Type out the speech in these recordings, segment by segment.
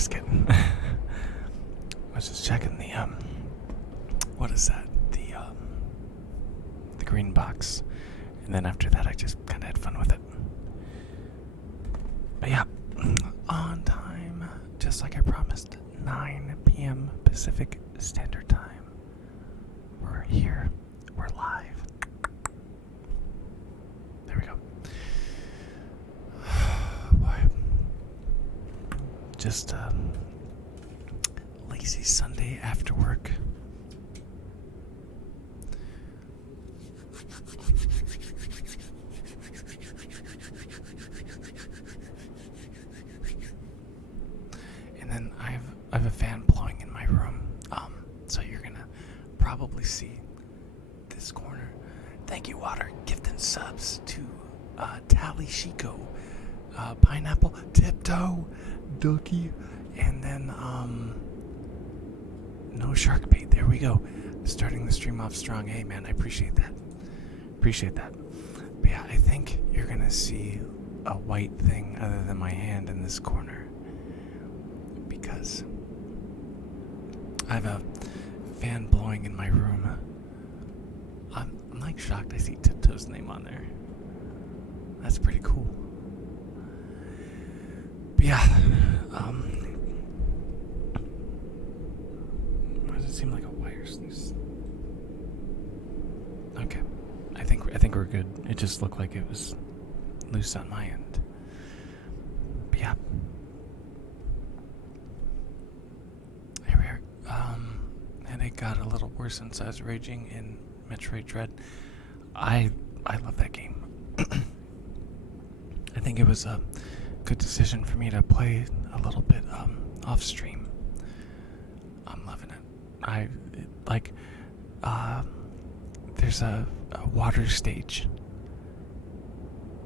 just kidding. I was just checking the what is that? The green box. And then after that I just kinda had fun with it. But yeah, on time, just like I promised, 9 p.m. Pacific Standard Time. We're here. We're live. There we go. Boy. Just lazy Sunday after work. And then I have a fan blowing in my room. So you're gonna probably see this corner. Thank you, Water. Gifting subs to Tally Chico, Pineapple, Tiptoe, Ducky, and then No Shark Bait. There we go. Starting the stream off strong. Hey man, I appreciate that. Appreciate that. But yeah, I think you're gonna see a white thing other than my hand in this corner. Because I have a fan blowing in my room. I'm like shocked I see Tiptoe's name on there. That's pretty cool. But yeah, why does it seem like a wire's loose? Okay, I think we're good. It just looked like it was loose on my end. But yeah. Here we are. And it got a little worse since I was raging in Metroid Dread. I love that game. I think it was a good decision for me to play a little bit off stream. I'm loving it. There's a water stage,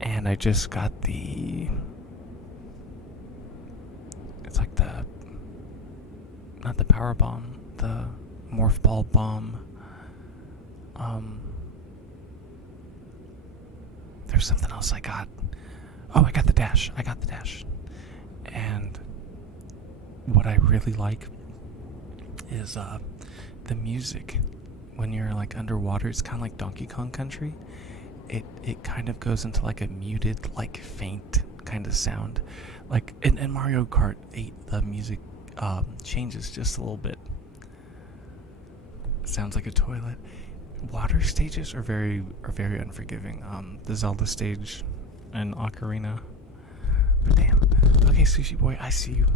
and I just got it's like not the power bomb, the morph ball bomb. There's something else I got. Oh, I got the dash. And what I really like is the music. When you're like underwater, it's kind of like Donkey Kong Country. It kind of goes into like a muted, like faint kind of sound. Like in Mario Kart 8, the music changes just a little bit. Sounds like a toilet. Water stages are very unforgiving. The Zelda stage and Ocarina. But damn. Okay, Sushi Boy, I see you.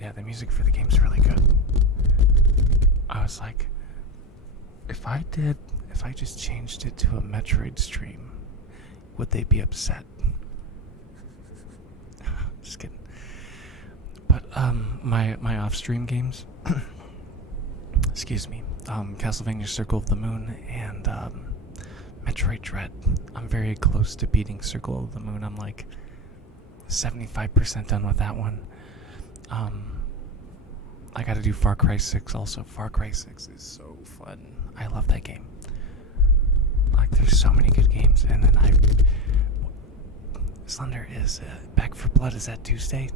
Yeah, the music for the game's really good. I was like, if I just changed it to a Metroid stream, would they be upset? Just kidding. But my off-stream games, excuse me, Castlevania Circle of the Moon and Metroid Dread. I'm very close to beating Circle of the Moon. I'm like 75% done with that one. I gotta do Far Cry 6 also. Far Cry 6 is so fun. I love that game. Like, there's so many good games. And then Slender is Back for Blood. Is that Tuesday?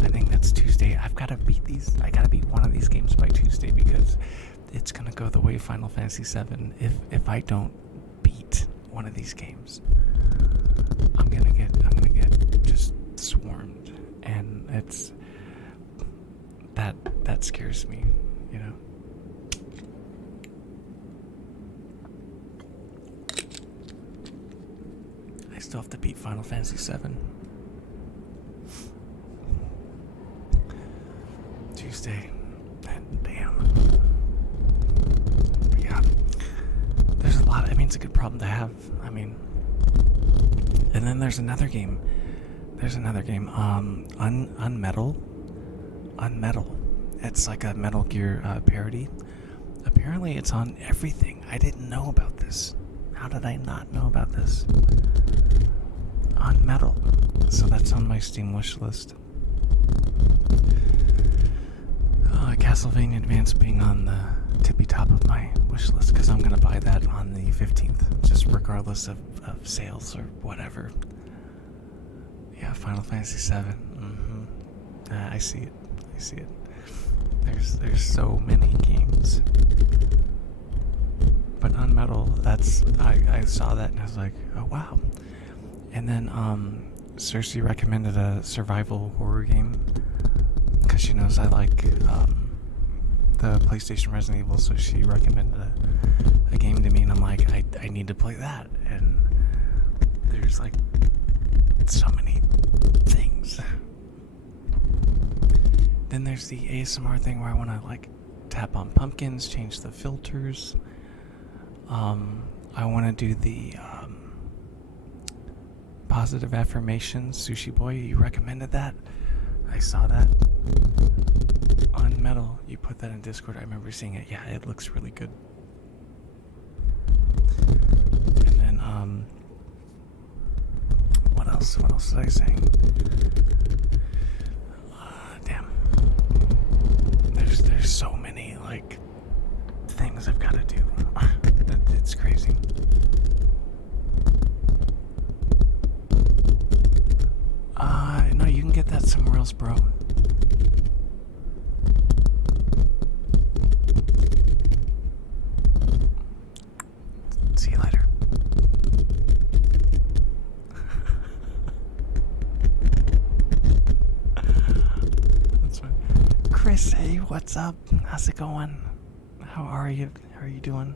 I think that's Tuesday. I've got to beat these. I got to beat one of these games by Tuesday because it's gonna go the way of Final Fantasy VII. If I don't beat one of these games, I'm gonna get just swarmed, and it's that scares me, you know. I still have to beat Final Fantasy VII. Tuesday. Damn. But yeah. There's a lot. I mean, it's a good problem to have. I mean, and then there's another game. Unmetal. It's like a Metal Gear parody. Apparently, it's on everything. I didn't know about this. How did I not know about this? Unmetal. So that's on my Steam wish list. Castlevania Advance being on the tippy top of my wish list because I'm gonna buy that on the 15th, just regardless of sales or whatever. Yeah, Final Fantasy 7. I see it. I see it. There's so many games. But Unmetal, I saw that and I was like, oh wow. And then Cersei recommended a survival horror game because she knows I like the PlayStation Resident Evil, so she recommended a game to me, and I'm like, I need to play that. And there's like so many things. Then there's the ASMR thing where I want to like tap on pumpkins, change the filters. I want to do the positive affirmations. Sushi Boy, you recommended that. I saw that on Metal. You put that in Discord. I remember seeing it. Yeah, it looks really good. And then what else? What else was I saying? Damn. There's so many like things I've got to do. It's crazy. No, you can get that somewhere else, bro. See you later. That's fine. Chris, hey, what's up? How's it going? How are you? How are you doing?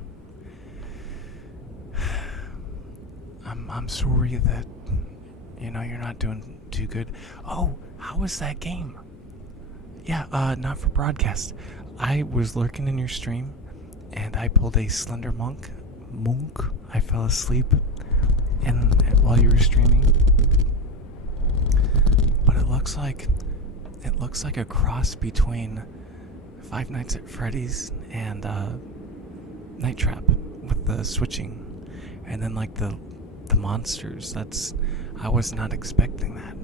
I'm sorry that you're not doing too good. Oh, how was that game? Yeah, not for broadcast. I was lurking in your stream and I pulled a Slender Monk. I fell asleep while you were streaming. But it looks like a cross between Five Nights at Freddy's and Night Trap with the switching. And then like the monsters. I was not expecting that.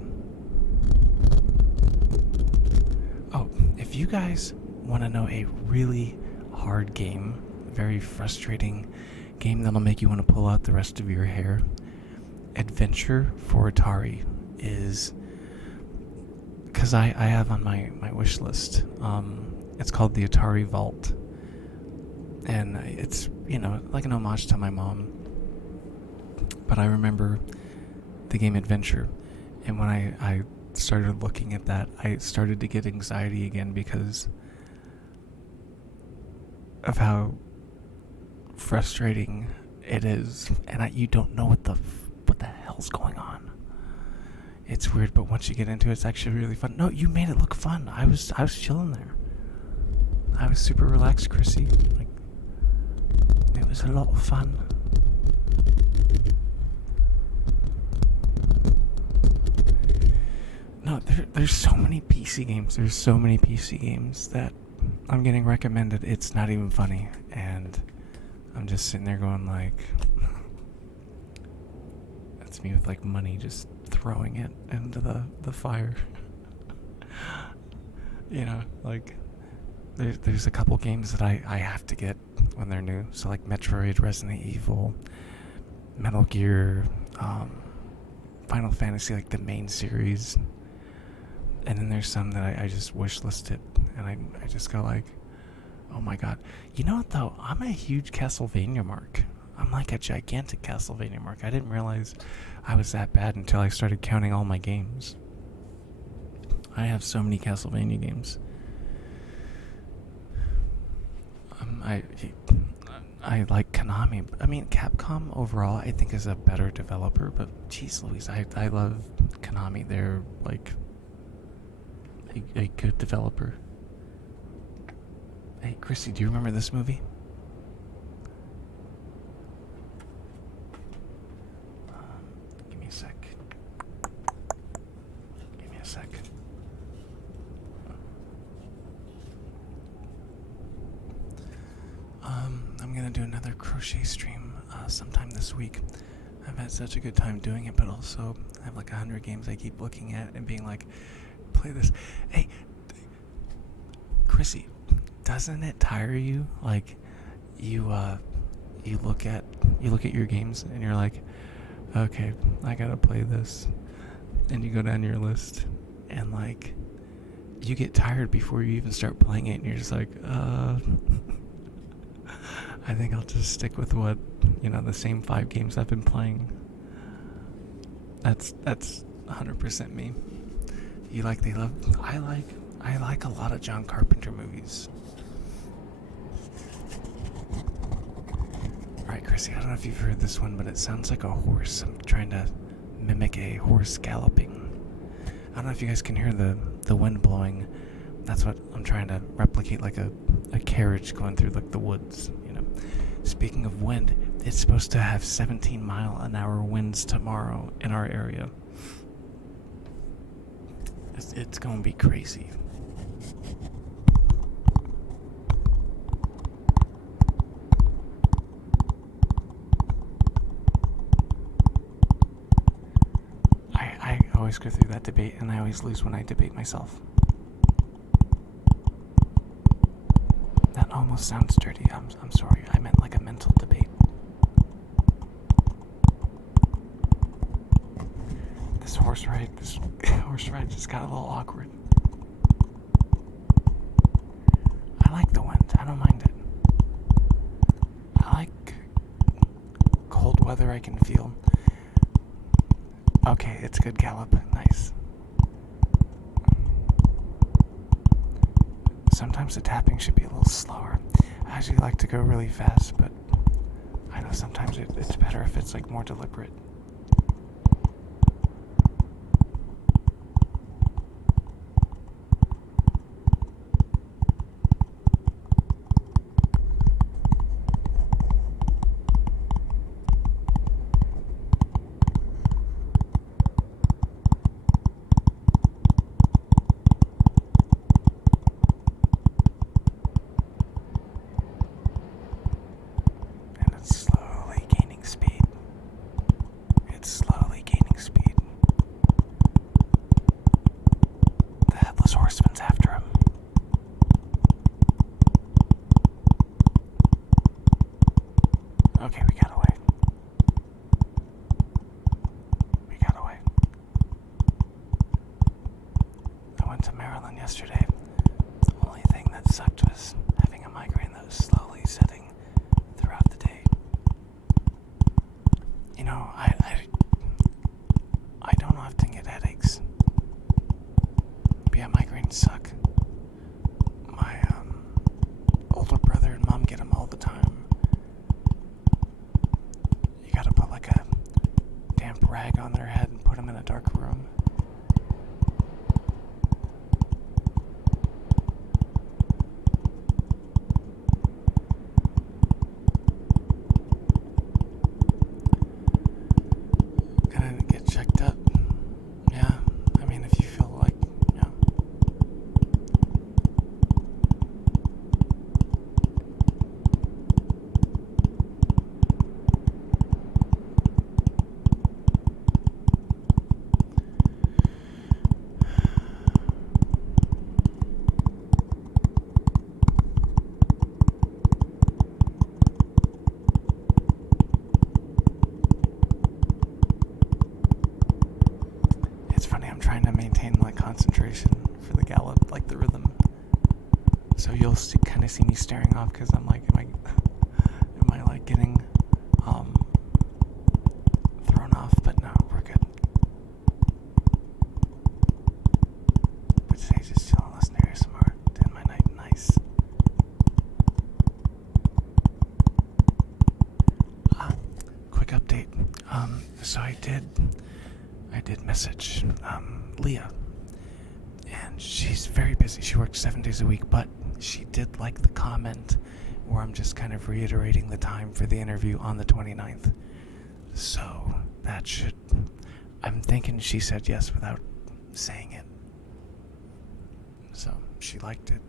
Oh, if you guys want to know a really hard game, very frustrating game that'll make you want to pull out the rest of your hair, Adventure for Atari is, because I have on my wish list, it's called the Atari Vault, and it's like an homage to my mom. But I remember the game Adventure, and when I started looking at that, I started to get anxiety again because of how frustrating it is, and you don't know what the hell's going on. It's weird, but once you get into it, it's actually really fun. No, you made it look fun. I was chilling there. I was super relaxed, Chrissy. Like, it was a lot of fun. No, there's so many PC games. There's so many PC games that I'm getting recommended. It's not even funny, and I'm just sitting there going like, that's me with like money, just throwing it into the fire. Like there's a couple games that I have to get when they're new. So like Metroid, Resident Evil, Metal Gear, Final Fantasy, like the main series. And then there's some that I just wish listed, and I just go like, oh my god. You know what though? I'm a huge Castlevania mark. I'm like a gigantic Castlevania mark. I didn't realize I was that bad until I started counting all my games. I have so many Castlevania games. I like Konami. I mean, Capcom overall I think is a better developer, but geez Louise, I love Konami. They're like a good developer. Hey, Chrissy, do you remember this movie? Give me a sec. Give me a sec. I'm gonna do another crochet stream sometime this week. I've had such a good time doing it, but also I have like 100 games I keep looking at and being like, play this. Hey, Chrissy, doesn't it tire you? Like, you look at your games and you're like, okay, I gotta play this. and you go down your list, and like you get tired before you even start playing it, and you're just like, I think I'll just stick with what, the same 5 games I've been playing. That's 100% me. You like they love. I like a lot of John Carpenter movies. Alright, Chrissy, I don't know if you've heard this one, but it sounds like a horse. I'm trying to mimic a horse galloping. I don't know if you guys can hear the wind blowing. That's what I'm trying to replicate, like a carriage going through like the woods. Speaking of wind, it's supposed to have 17-mile-an-hour winds tomorrow in our area. It's going to be crazy. I always go through that debate, and I always lose when I debate myself. That almost sounds dirty. I'm sorry. I meant like a mental debate. This horse ride just got a little awkward. I like the wind. I don't mind it. I like cold weather I can feel. Okay, it's good gallop. Nice. Sometimes the tapping should be a little slower. I actually like to go really fast, but I know sometimes it's better if it's like more deliberate. Okay, we got away. I went to Maryland yesterday. The only thing that sucked was having a migraine that was slowly setting throughout the day. I don't often get headaches. But yeah, migraines suck. My older brother and mom get them all the time. Gotta put like a damp rag on their head and put them in a dark room. Gonna get checked up. Yeah, I mean, if you feel like, I'm trying to maintain like concentration for the gallop, like the rhythm. So you'll kind of see me staring off because I'm like, am I like getting thrown off? But no, we're good. But today's just chilling, listening to ASMR, doing my night nice. Quick update. So I did message Leah, and she's very busy. She works 7 days a week, but she did like the comment where I'm just kind of reiterating the time for the interview on the 29th. So that should, I'm thinking she said yes without saying it. So she liked it,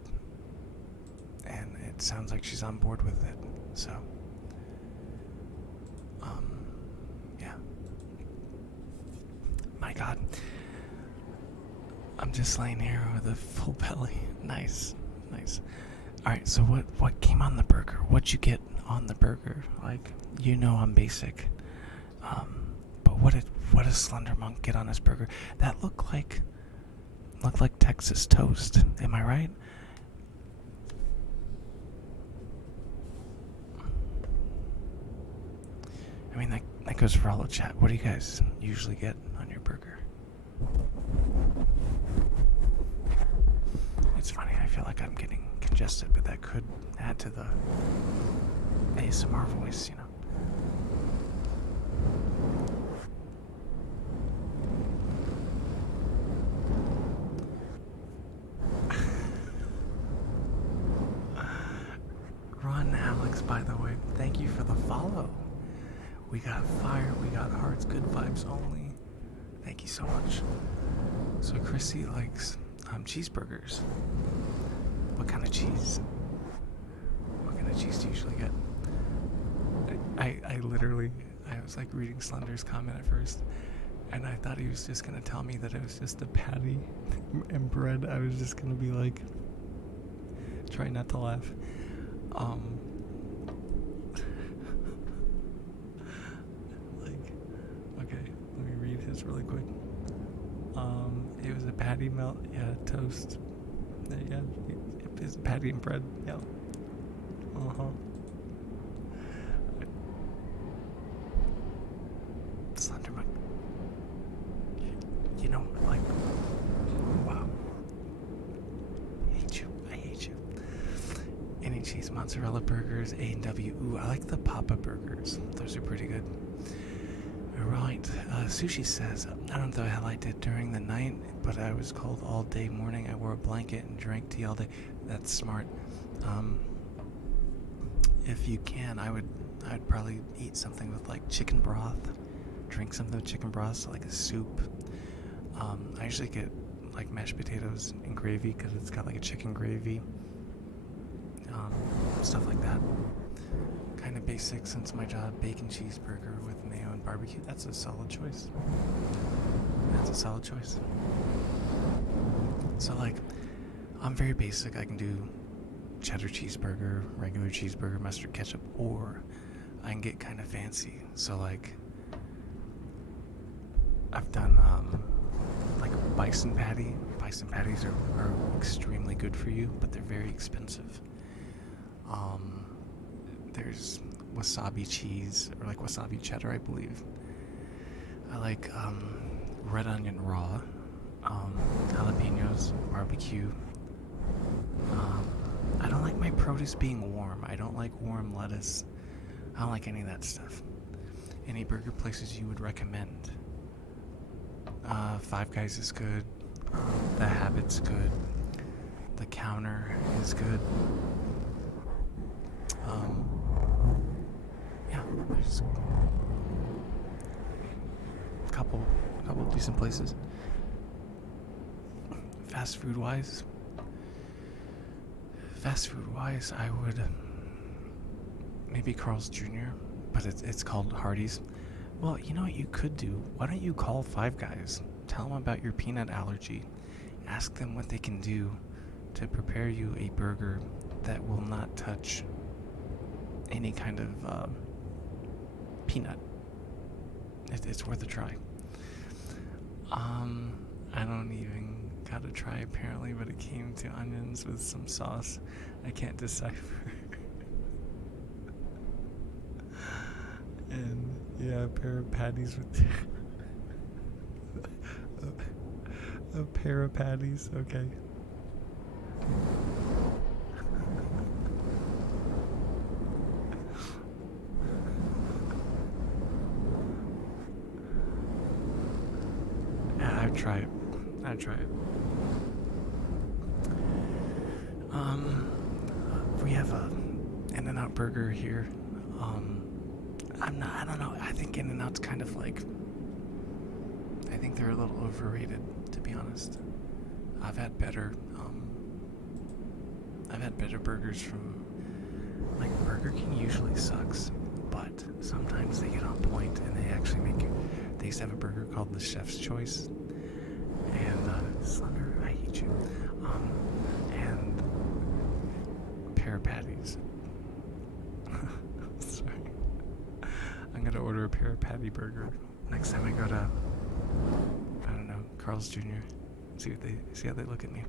and it sounds like she's on board with it. So yeah. My God. I'm just laying here with a full belly. Nice. Alright, so what came on the burger? What'd you get on the burger? Like, I'm basic. But what did Slender Monk get on his burger? That looked like Texas toast. Am I right? I mean, that goes for all the chat. What do you guys usually get on your burger? It's funny, I feel like I'm getting congested, but that could add to the ASMR voice, you know. Ron Alex, by the way, thank you for the follow. We got fire, we got hearts, good vibes only. Thank you so much. So Chrissy likes cheeseburgers. What kind of cheese? What kind of cheese do you usually get? I literally, I was like reading Slender's comment at first, and I thought he was just gonna tell me that it was just a patty and bread. I was just gonna be like, try not to laugh. Okay, let me read his really quick. It was a patty melt, yeah, toast. Yeah, it's patty and bread, yeah. Slenderman. You know, like, wow. I hate you. Any cheese mozzarella burgers, A&W. Ooh, I like the Papa burgers. Those are pretty good. Alright, Sushi says, I don't know the hell I did during the night, but I was cold all day morning. I wore a blanket and drank tea all day. That's smart. If you can, I'd probably eat something with like chicken broth. Drink something with chicken broth, so like a soup. I usually get like mashed potatoes and gravy because it's got like a chicken gravy. Stuff like that. Kind of basic since my job. Bacon cheeseburger with mayo and barbecue. That's a solid choice. So like, I'm very basic. I can do cheddar cheeseburger, regular cheeseburger, mustard ketchup, or I can get kind of fancy. So like, I've done like a bison patty. Bison patties are extremely good for you, but they're very expensive. There's wasabi cheese, or like wasabi cheddar, I believe. I like red onion raw, jalapenos, barbecue. I don't like my produce being warm. I don't like warm lettuce. I don't like any of that stuff. Any burger places you would recommend? Five Guys is good. The Habit's good. The Counter is good. Yeah, there's a couple decent places. Fast food wise, I would maybe Carl's Jr., but it's called Hardee's. Well, you know what you could do? Why don't you call Five Guys? Tell them about your peanut allergy. Ask them what they can do to prepare you a burger that will not touch any kind of peanut. It's worth a try. I don't even got to try apparently, but it came to onions with some sauce. I can't decipher. And yeah, a pair of patties with a pair of patties, okay. Yeah, I'd try it. We have a In-N-Out burger here. I don't know. I think In-N-Out's kind of like, I think they're a little overrated, to be honest. I've had better burgers from, like, Burger King usually sucks, but sometimes they get on point and they actually make it. They used to have a burger called the Chef's Choice, and Slender, I hate you, and a pair of patties. Sorry. I'm gonna order a pair of patty burger Next time I go to, I don't know, Carl's Jr., see how they look at me.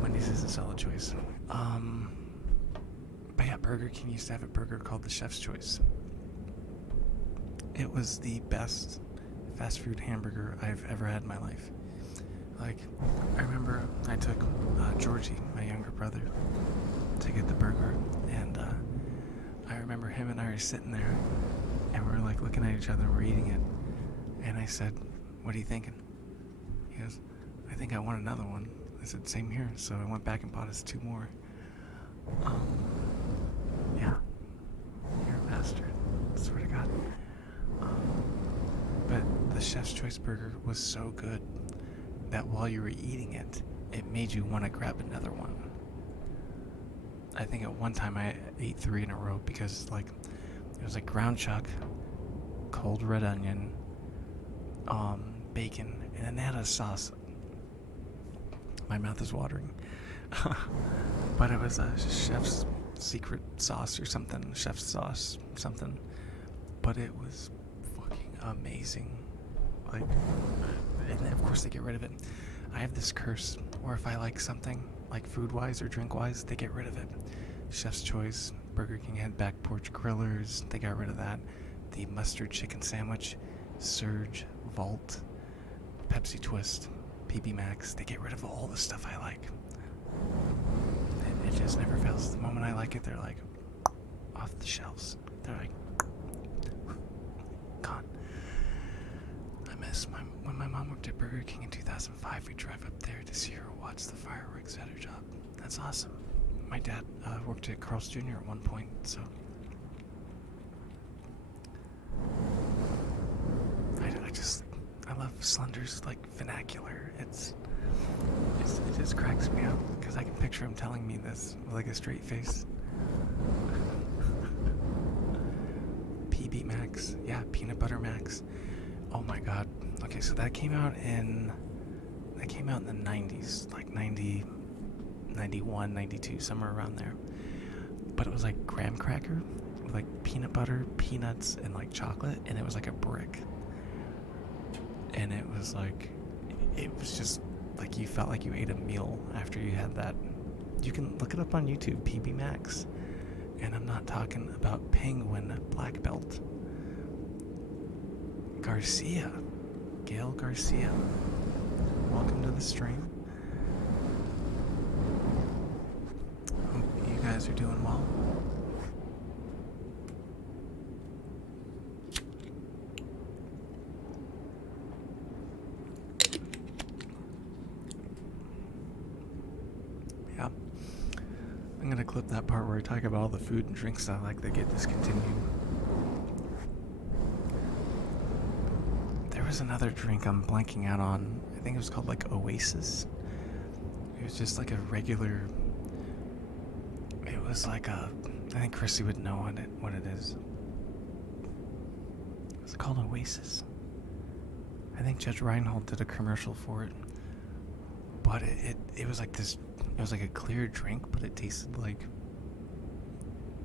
Wendy's is a solid choice. But yeah, Burger King used to have a burger called the Chef's Choice. It was the best fast food hamburger I've ever had in my life. Like, I remember I took Georgie, my younger brother, to get the burger, and I remember him and I were sitting there, and we were like looking at each other and we're eating it, and I said, "What are you thinking?" He goes, "I think I want another one." I said, "Same here," so I went back and bought us 2 more. Yeah, you're a bastard, I swear to God. But the Chef's Choice burger was so good that while you were eating it, it made you want to grab another one. I think at one time I ate 3 in a row because it was like ground chuck, cold red onion, bacon, and then they had a sauce. My mouth is watering. But it was a chef's secret sauce or something, chef's sauce, something. But it was fucking amazing. Like, and of course they get rid of it. I have this curse where if I like something, like food-wise or drink-wise, they get rid of it. Chef's Choice, Burger King had back porch grillers, they got rid of that. The mustard chicken sandwich, Surge, Vault, Pepsi Twist, PB Max, they get rid of all the stuff I like. It just never fails. The moment I like it, they're like off the shelves. They're like gone. I miss when my mom worked at Burger King in 2005. We drive up there to see her watch the fireworks at her job. That's awesome. My dad worked at Carl's Jr. at one point, so I love Slender's vernacular. It just cracks me up because I can picture him telling me this with like a straight face. PB Max, yeah, Peanut Butter Max. Oh my God. Okay, so that came out in the 90s, like 90, 91, 92, somewhere around there. But it was like graham cracker with like peanut butter, peanuts, and like chocolate, and it was like a brick. And it was just like you felt like you ate a meal after you had that. You can look it up on YouTube, PB Max. And I'm not talking about Penguin Black Belt. Garcia. Gail Garcia. Welcome to the stream. Hope you guys are doing well. Yeah. I'm gonna clip that part where I talk about all the food and drinks I like that get discontinued. There was another drink I'm blanking out on. I think it was called like Oasis. It was just like a regular. It was like a. I think Chrissy would know what it is. Was it called Oasis? I think Judge Reinhold did a commercial for it. But it was like this. It was like a clear drink, but it tasted like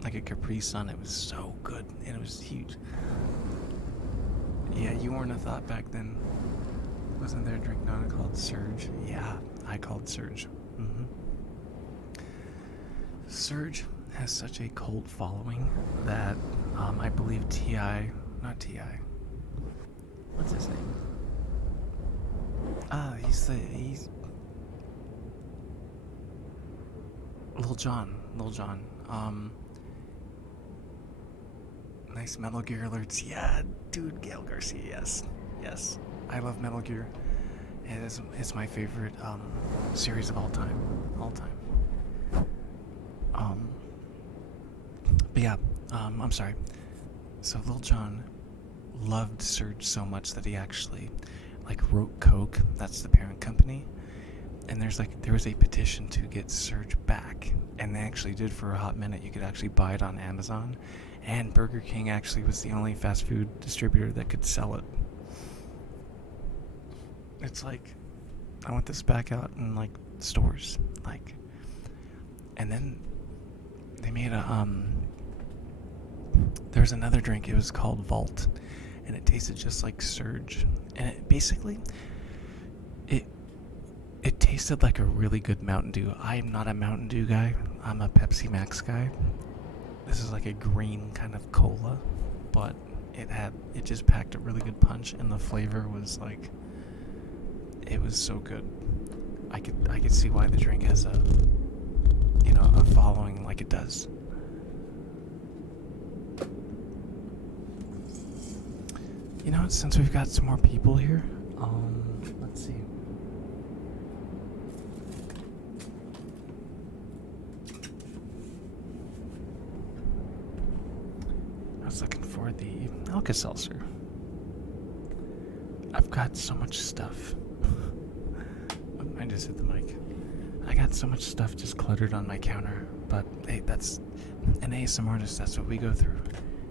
a Capri Sun. It was so good, and it was huge. Yeah, you weren't a thought back then. Wasn't there a drink known called Surge? Yeah, I called Surge. Surge has such a cult following that I believe not T.I. What's his name? He's Lil Jon. Nice Metal Gear alerts. Yeah, dude, Gail Garcia, yes. I love Metal Gear. It's my favorite series of all time. But yeah, I'm sorry. So Lil Jon loved Surge so much that he actually wrote Coke, that's the parent company, and there was a petition to get Surge back, and they actually did for a hot minute. You could actually buy it on Amazon, and Burger King actually was the only fast food distributor that could sell it. It's like, I want this back out in stores, and then they made there's another drink. It was called Vault, and it tasted just like Surge. And it basically, it it tasted like a really good Mountain Dew. I am not a Mountain Dew guy. I'm a Pepsi Max guy. This is like a green kind of cola, but it just packed a really good punch, and the flavor was like, it was so good. I could see why the drink has a following like it does. Since we've got some more people here, let's see. I was looking for the Alka-Seltzer. I've got so much stuff. I just hit the mic. I got so much stuff just cluttered on my counter, but hey, that's an ASMR artist. That's what we go through.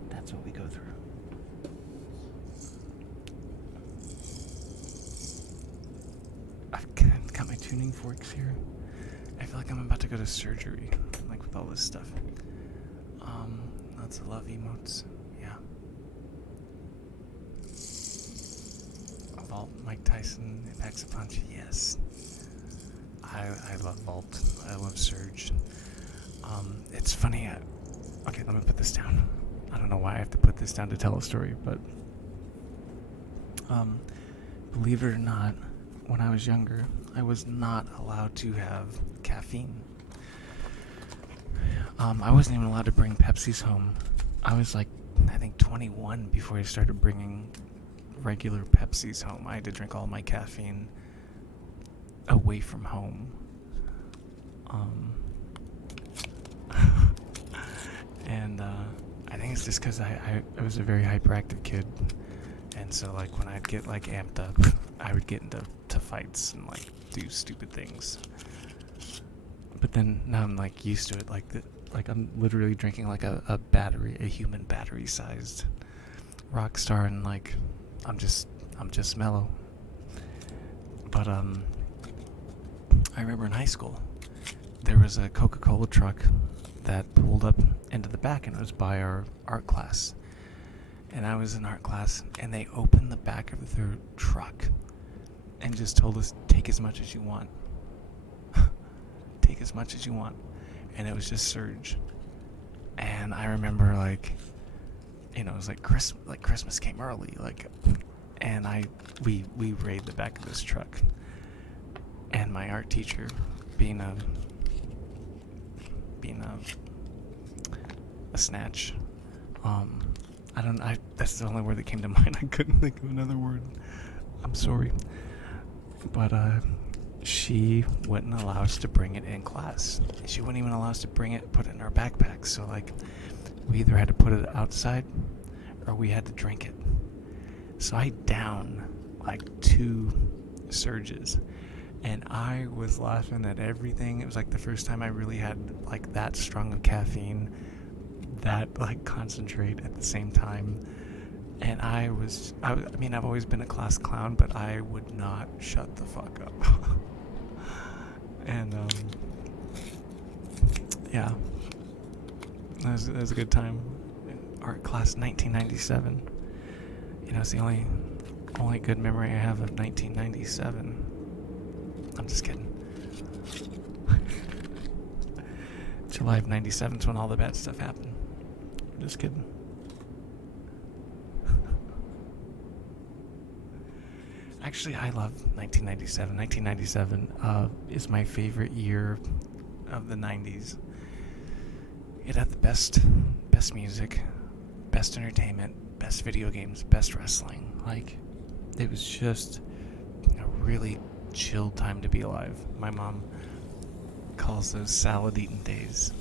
That's what we go through. I've got my tuning forks here. I feel like I'm about to go to surgery, like with all this stuff. Lots of love emotes. Yeah. Vault, Mike Tyson, Packs a Punch. Yes. I love Vault. I love Surge. It's funny. Okay, let me put this down. I don't know why I have to put this down to tell a story, but believe it or not, when I was younger, I was not allowed to have caffeine. I wasn't even allowed to bring Pepsis home. I was like, I think 21 before I started bringing regular Pepsis home. I had to drink all my caffeine away from home. And I think it's just because I was a very hyperactive kid, and so like when I'd get like amped up, I would get into fights and like do stupid things. But then now I'm like used to it, like I'm literally drinking like a human battery sized Rockstar, and like I'm just mellow. But I remember in high school there was a Coca-Cola truck that pulled up into the back, and it was by our art class. And I was in art class, and they opened the back of their truck and just told us, take as much as you want. Take as much as you want. And it was just Surge. And I remember it was like Christmas came early, and we raided the back of this truck. And my art teacher, being a snatch, that's the only word that came to mind. I couldn't think of another word. I'm sorry. But she wouldn't allow us to bring it in class. She wouldn't even allow us to put it in our backpacks. So we either had to put it outside or we had to drink it. So I downed 2 Surges, and I was laughing at everything. It was like the first time I really had that strong of caffeine, that concentrate at the same time. And I mean, I've always been a class clown, but I would not shut the fuck up. And yeah, that was a good time. Art class 1997. It's the only good memory I have of 1997. I'm just kidding. July of 97 is when all the bad stuff happened. Just kidding. Actually, I love 1997. 1997 is my favorite year of the 90s. It had the best music, best entertainment, best video games, best wrestling. It was just a really chill time to be alive. My mom calls those salad-eating days.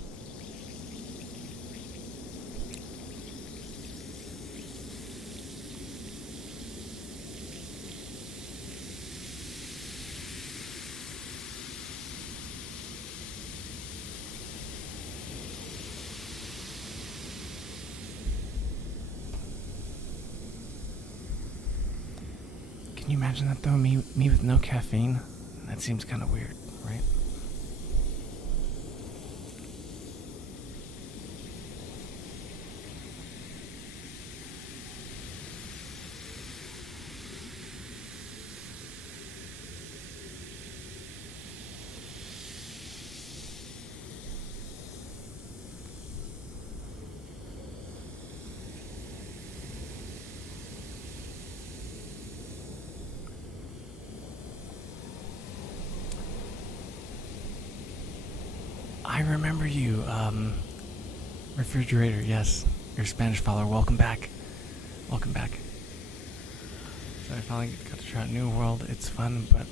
Can you imagine that though? Me with no caffeine? That seems kind of weird, right? remember you. Refrigerator, yes. Your Spanish follower. Welcome back. Welcome back. So I finally got to try New World. It's fun, but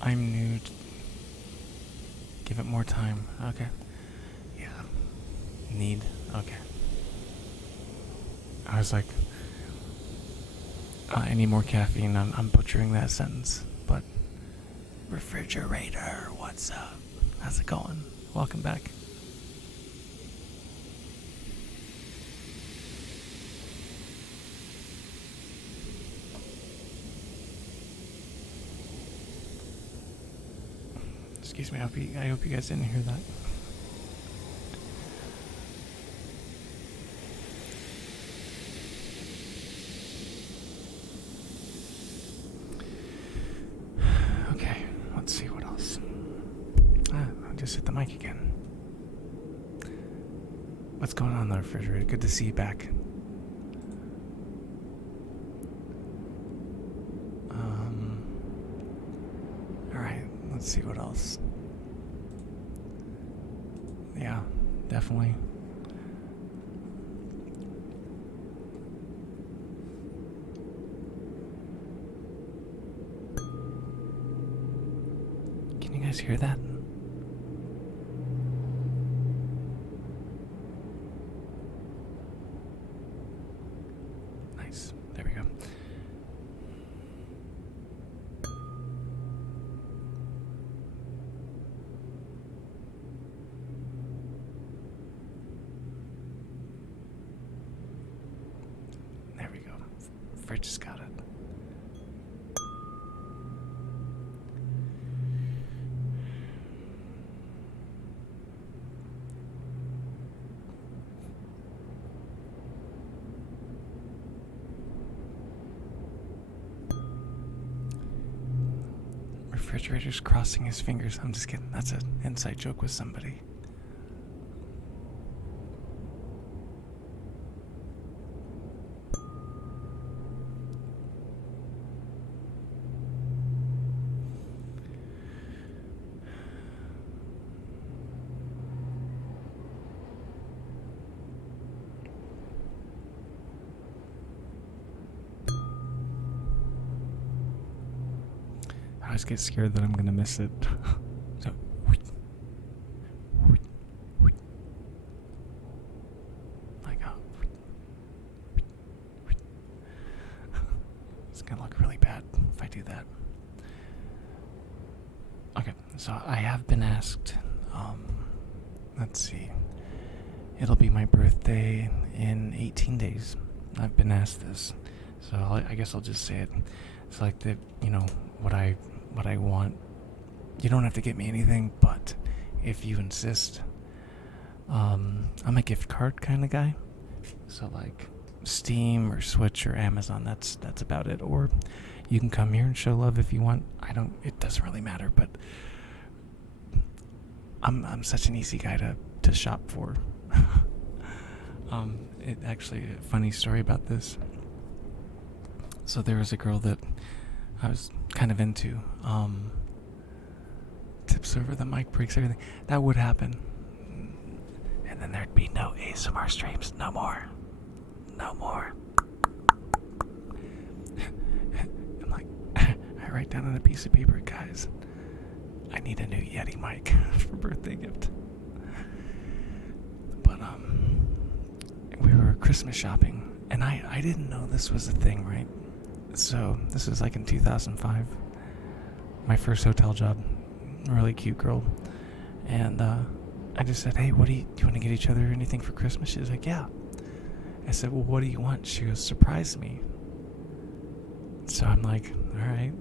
I'm new. Give it more time. Okay. Yeah. Need. Okay. I was like, I need more caffeine. I'm butchering that sentence, but refrigerator, what's up? How's it going? Welcome back. Excuse me, I hope you guys didn't hear that. Okay, let's see what else. I just hit the mic again. What's going on in the refrigerator? Good to see you back. Alright, let's see what else. Yeah, definitely. Can you guys hear that? Nice. There we go. There we go. Fridge just got it. Refrigerator's crossing his fingers. I'm just kidding. That's an inside joke with somebody. I always get scared that I'm gonna miss it. So, like, it's gonna look really bad if I do that. Okay, so I have been asked. Let's see. It'll be my birthday in 18 days. I've been asked this, so I guess I'll just say it. It's like what I want. You don't have to get me anything, but if you insist, I'm a gift card kind of guy. So like Steam or Switch or Amazon, that's about it. Or you can come here and show love if you want. It doesn't really matter, but I'm such an easy guy to shop for. It actually a funny story about this. So there was a girl that I was kind of into. Tips over the mic, breaks everything. That would happen. And then there'd be no ASMR streams. No more. No more. I'm like, I write down on a piece of paper, guys, I need a new Yeti mic for birthday gift. But we were Christmas shopping, and I didn't know this was a thing, right? So this was like in 2005. My first hotel job. A really cute girl. And I just said, hey, do you want to get each other anything for Christmas? She was like, yeah. I said, well, what do you want? She goes, surprise me. So I'm like, all right.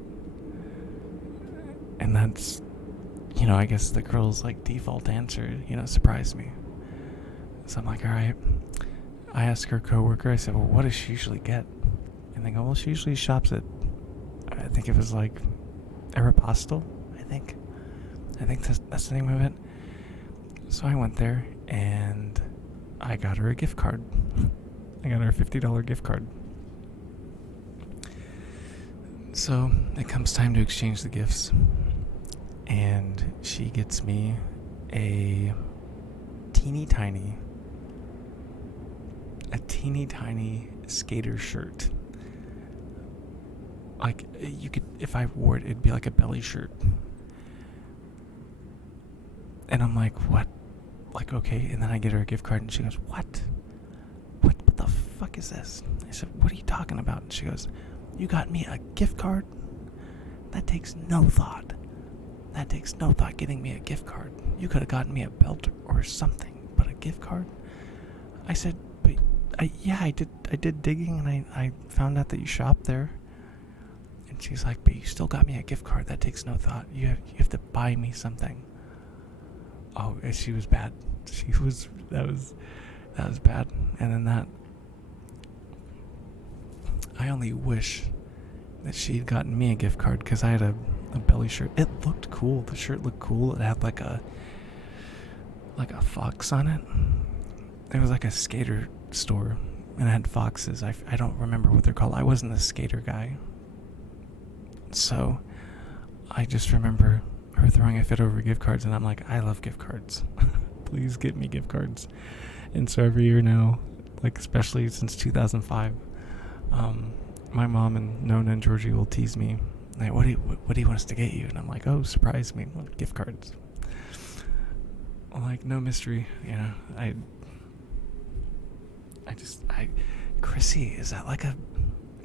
And that's, I guess the girl's like default answer, surprise me. So I'm like, all right. I asked her coworker, I said, well, what does she usually get? And they go, well, she usually shops at, I think it was like Aeropostale, I think that's the name of it. So I went there and I got her a gift card. I got her a $50 gift card. So it comes time to exchange the gifts, and she gets me a teeny tiny skater shirt. Like, you could, if I wore it, it'd be like a belly shirt. And I'm like, what? Like, okay. And then I get her a gift card, and she goes, what? What the fuck is this? I said, what are you talking about? And she goes, you got me a gift card? That takes no thought. Getting me a gift card. You could have gotten me a belt or something, but a gift card? I said, but I did digging, and I found out that you shop there. And she's like, but you still got me a gift card. That takes no thought. You have to buy me something. Oh, she was bad. That was bad. And then I only wish that she'd gotten me a gift card, because I had a belly shirt. It looked cool. The shirt looked cool. It had like a fox on it. It was like a skater store, and it had foxes. I don't remember what they're called. I wasn't a skater guy. So I just remember her throwing a fit over gift cards, and I'm like, I love gift cards. Please get me gift cards. And so every year now, like especially since 2005, my mom and Nona and Georgie will tease me, like, what do you want us to get you? And I'm like, oh, surprise me, gift cards. Like, no mystery, you know. Chrissy, is that like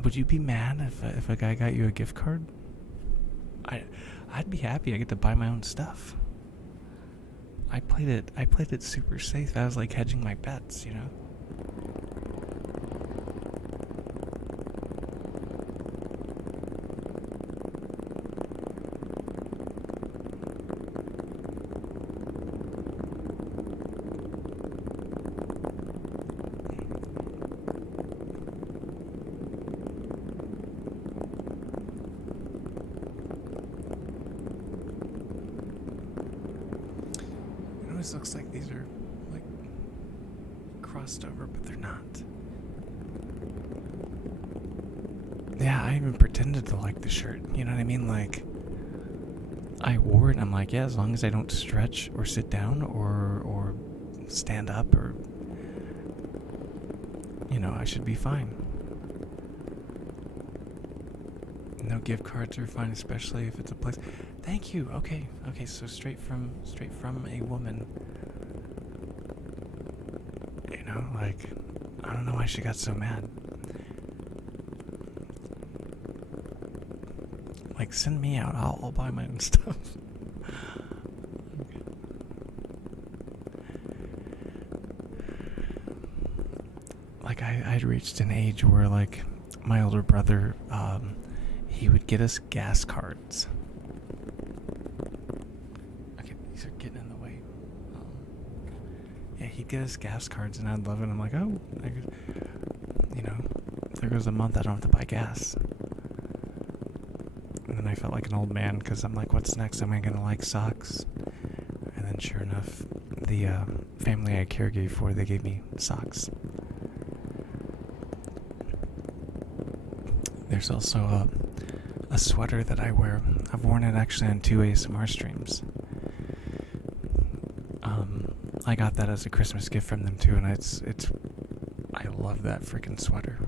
would you be mad if a guy got you a gift card? I'd be happy. I get to buy my own stuff. I played it super safe. I was like hedging my bets, you know. It looks like these are like crossed over, but they're not. Yeah, I even pretended to like the shirt. You know what I mean? Like, I wore it and I'm like, yeah, as long as I don't stretch or sit down or stand up, or, you know, I should be fine. No gift cards are fine, especially if it's a place. Thank you. Okay, so straight from a woman. You know, like, I don't know why she got so mad. Like, send me out. I'll buy my own stuff. Like, I'd reached an age where, like, my older brother, he would get us gas cards. Okay, these are getting in the way. Yeah, he'd get us gas cards, and I'd love it. I'm like, oh, you know, there goes a month I don't have to buy gas. And then I felt like an old man, because I'm like, what's next? Am I going to like socks? And then sure enough, the family I caregave for, they gave me socks. There's also a sweater that I wear. I've worn it actually on 2 ASMR streams. I got that as a Christmas gift from them too, and I love that freaking sweater.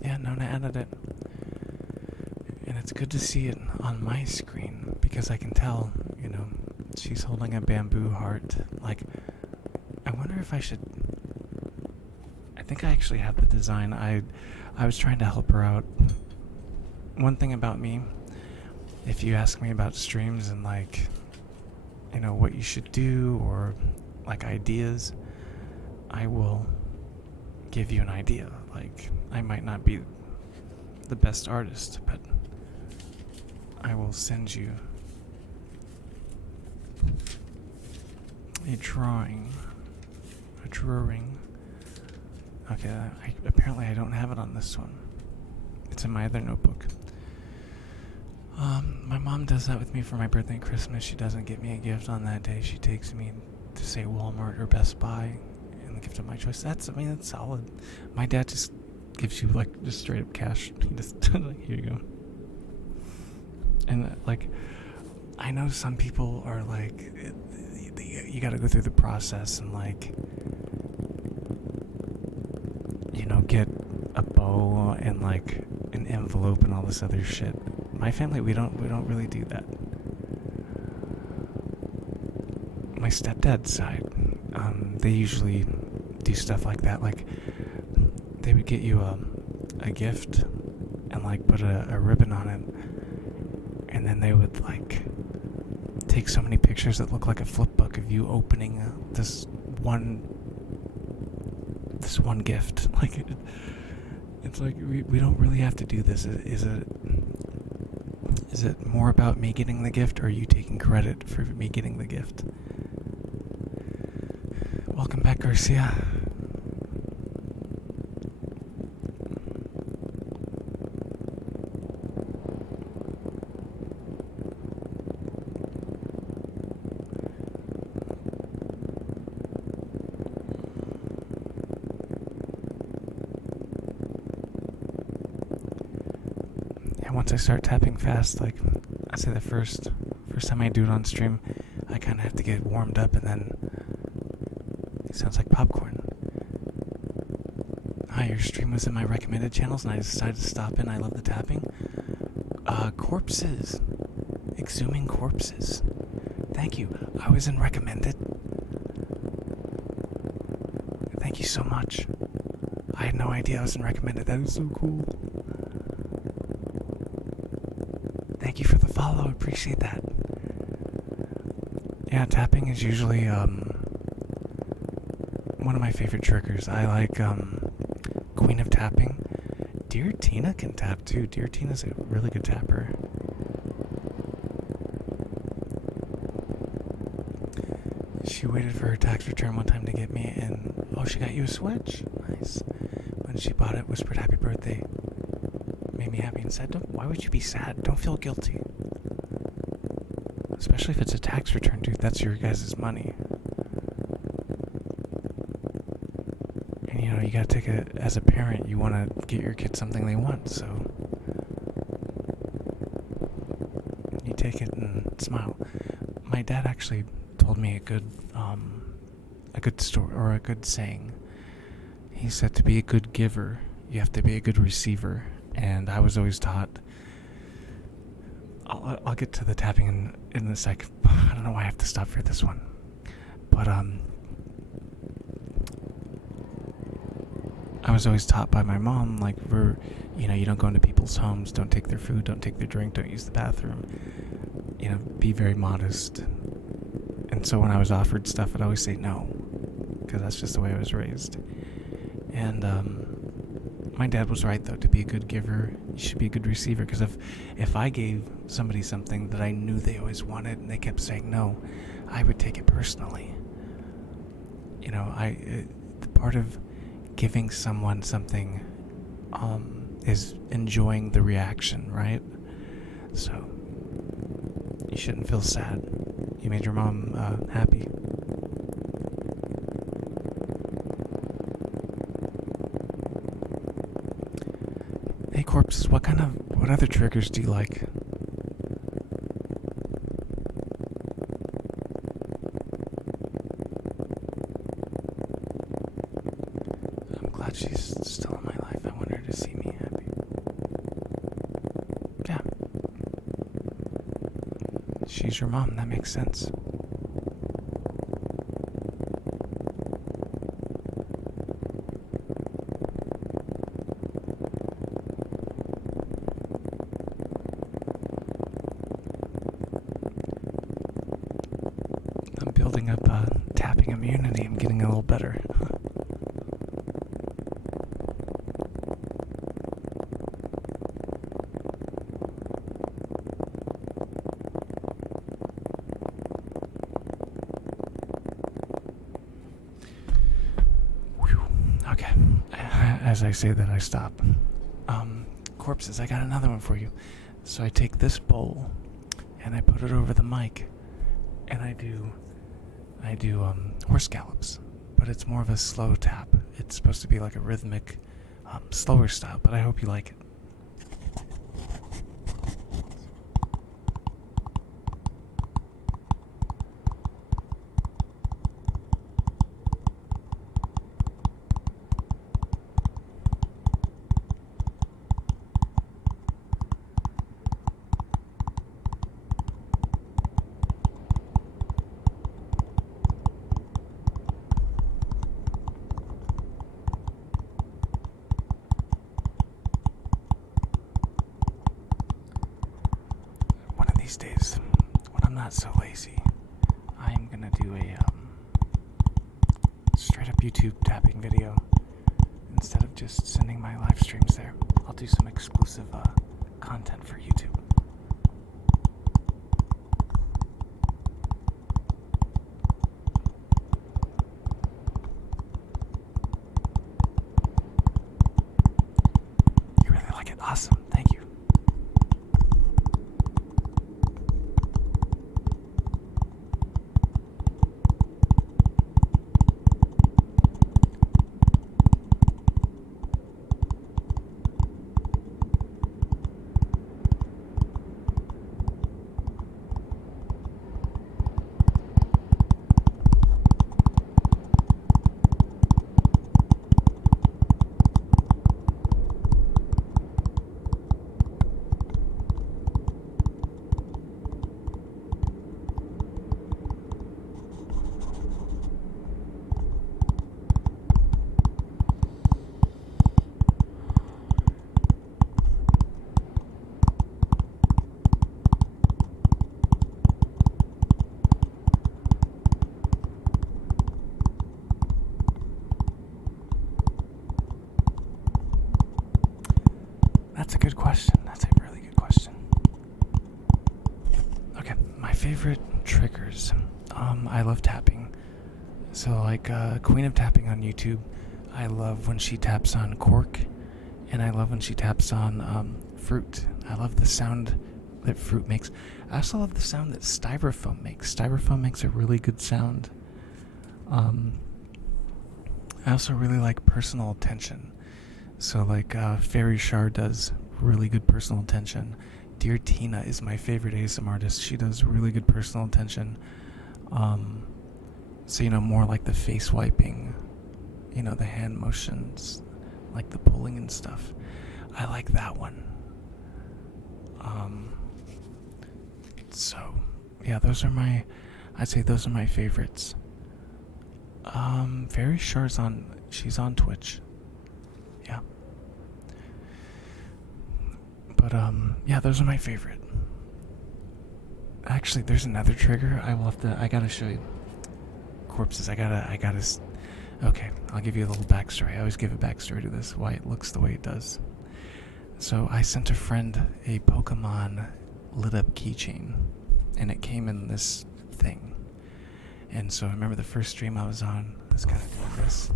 Yeah, Nona added it. And it's good to see it on my screen, because I can tell, you know, she's holding a bamboo heart. Like, I wonder if I should... I think I actually have the design. I was trying to help her out. One thing about me, if you ask me about streams and, like, you know, what you should do, or like ideas, I will give you an idea. Like, I might not be the best artist, but I will send you a drawing. Okay, apparently I don't have it on this one. It's in my other notebook. My mom does that with me for my birthday and Christmas. She doesn't get me a gift on that day. She takes me to, say, Walmart or Best Buy, getting the gift of my choice. That's solid. My dad just gives you like just straight up cash. He just like, here you go. And like, I know some people are like, you got to go through the process and like, get a bow and like an envelope and all this other shit. My family, we don't really do that. My stepdad's side, they usually do stuff like that. Like, they would get you a gift and like put a ribbon on it, and then they would like take so many pictures that look like a flip book of you opening this one gift. Like, it's like we don't really have to do this. Is it more about me getting the gift, or are you taking credit for me getting the gift? Welcome back, Garcia. Once I start tapping fast, like I say, the first time I do it on stream, I kind of have to get warmed up, and then it sounds like popcorn. Hi, your stream was in my recommended channels, and I decided to stop in. I love the tapping. Corpses, exhuming corpses. Thank you. I was in recommended. Thank you so much. I had no idea I was in recommended. That is so cool. Thank you for the follow. I appreciate that. Yeah, tapping is usually one of my favorite triggers. I like Queen of Tapping. Dear Tina can tap too. Dear Tina's a really good tapper. She waited for her tax return one time to get me, and she got you a Switch. Nice. When she bought it, whispered happy birthday. Made me happy and said, why would you be sad? Don't feel guilty. Especially if it's a tax return, dude. That's your guys' money. And you gotta take it as a parent. You want to get your kid something they want, so you take it and smile. My dad actually told me a good story, or a good saying. He said to be a good giver, you have to be a good receiver. And I was always taught, I'll get to the tapping in a sec. I don't know why I have to stop for this one. But I was always taught by my mom, like, you don't go into people's homes, don't take their food, don't take their drink, don't use the bathroom. Be very modest. And so when I was offered stuff, I'd always say no, because that's just the way I was raised. And my dad was right, though. To be a good giver, you should be a good receiver. Because if I gave somebody something that I knew they always wanted and they kept saying no, I would take it personally. The part of giving someone something is enjoying the reaction, right? So you shouldn't feel sad. You made your mom happy. Hey, corpses, what other triggers do you like? I'm glad she's still in my life. I want her to see me happy. Yeah. She's your mom, that makes sense. Building up tapping immunity. I'm getting a little better. Okay. As I say that, I stop. Corpses, I got another one for you. So I take this bowl and I put it over the mic, and I do horse gallops, but it's more of a slow tap. It's supposed to be like a rhythmic, slower style, but I hope you like it. One of these days, when I'm not so lazy, I'm gonna do a straight up YouTube tapping video. Instead of just sending my live streams there, I'll do some exclusive content for YouTube. You really like it? Awesome. Thank you. That's a good question. That's a really good question. Okay, my favorite triggers. I love tapping. So like Queen of Tapping on YouTube, I love when she taps on cork, and I love when she taps on fruit. I love the sound that fruit makes. I also love the sound that styrofoam makes. Styrofoam makes a really good sound. I also really like personal attention. So like Fairy Shar does really good personal attention. Dear Tina is my favorite ASMR artist. She does really good personal attention. So more like the face wiping, the hand motions, like the pulling and stuff. I like that one. So yeah, I'd say those are my favorites. Fairy Shar's she's on Twitch. Yeah. But yeah, those are my favorite. Actually, there's another trigger. I gotta show you. Corpses. Okay, I'll give you a little backstory. I always give a backstory to this, why it looks the way it does. So I sent a friend a Pokemon lit up keychain, and it came in this thing. And so I remember the first stream I was on, I was kind of doing this.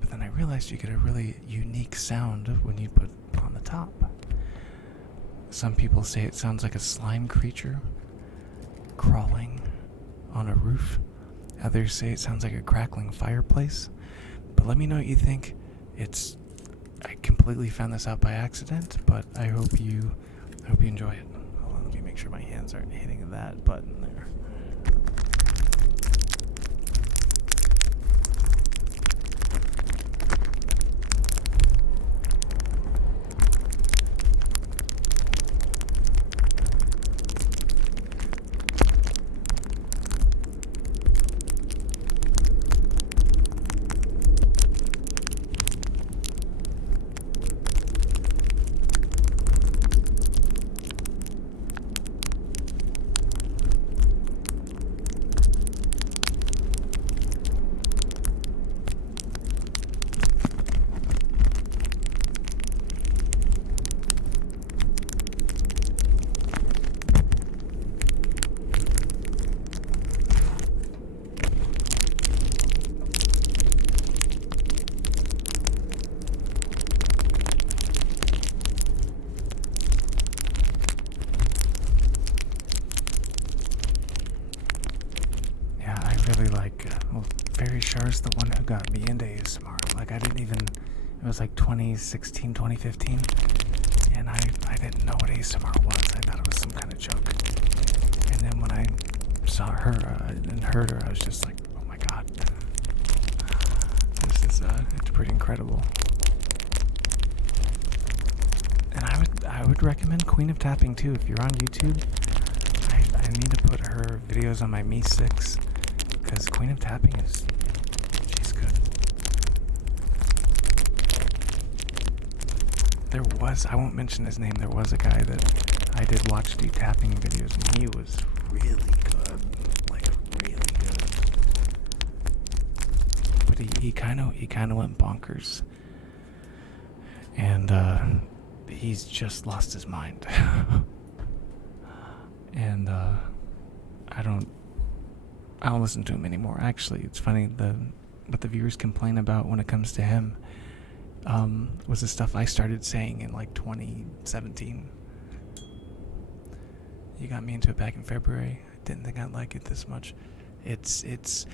But then I realized you get a really unique sound when you put it on the top. Some people say it sounds like a slime creature crawling on a roof. Others say it sounds like a crackling fireplace. But let me know what you think. I completely found this out by accident, but I hope you enjoy it. Hold on, let me make sure my hands aren't hitting that button there. Really like, well, Ferry Shar's the one who got me into ASMR. Like, I didn't even, it was like 2016, 2015, and I didn't know what ASMR was. I thought it was some kind of joke. And then when I saw her and heard her, I was just like, oh my god. This is, it's pretty incredible. And I would recommend Queen of Tapping too. If you're on YouTube, I need to put her videos on my Mi 6, because Queen of Tapping she's good. There was, I won't mention his name, there was a guy that I did watch the tapping videos, and he was really good. Like, really good. But he kind of went bonkers. And, he's just lost his mind. And I don't listen to him anymore. Actually, it's funny, what the viewers complain about when it comes to him was the stuff I started saying in like 2017. You got me into it back in February. I didn't think I'd like it this much. It's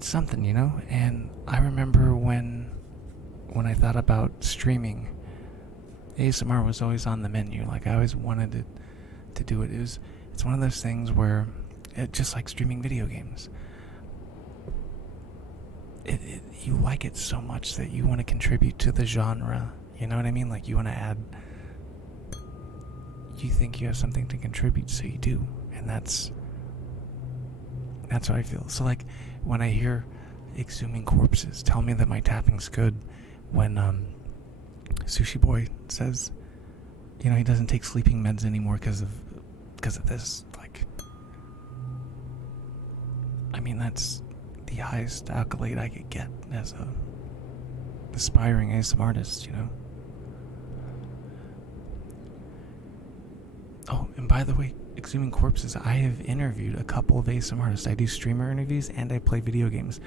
something, you know. And I remember when I thought about streaming, ASMR was always on the menu. Like, I always wanted to do it. It's one of those things where, just like streaming video games, you like it so much that you want to contribute to the genre. You know what I mean? Like, you want to add. You think you have something to contribute, so you do, and that's how I feel. So, like, when I hear Exhuming Corpses tell me that my tapping's good, when Sushi Boy says, you know, he doesn't take sleeping meds anymore because of this. Like, I mean, that's the highest accolade I could get as a aspiring ASMR artist, you know. Oh, and by the way, Exhuming Corpses, I have interviewed a couple of ASMR artists. I do streamer interviews and I play video games.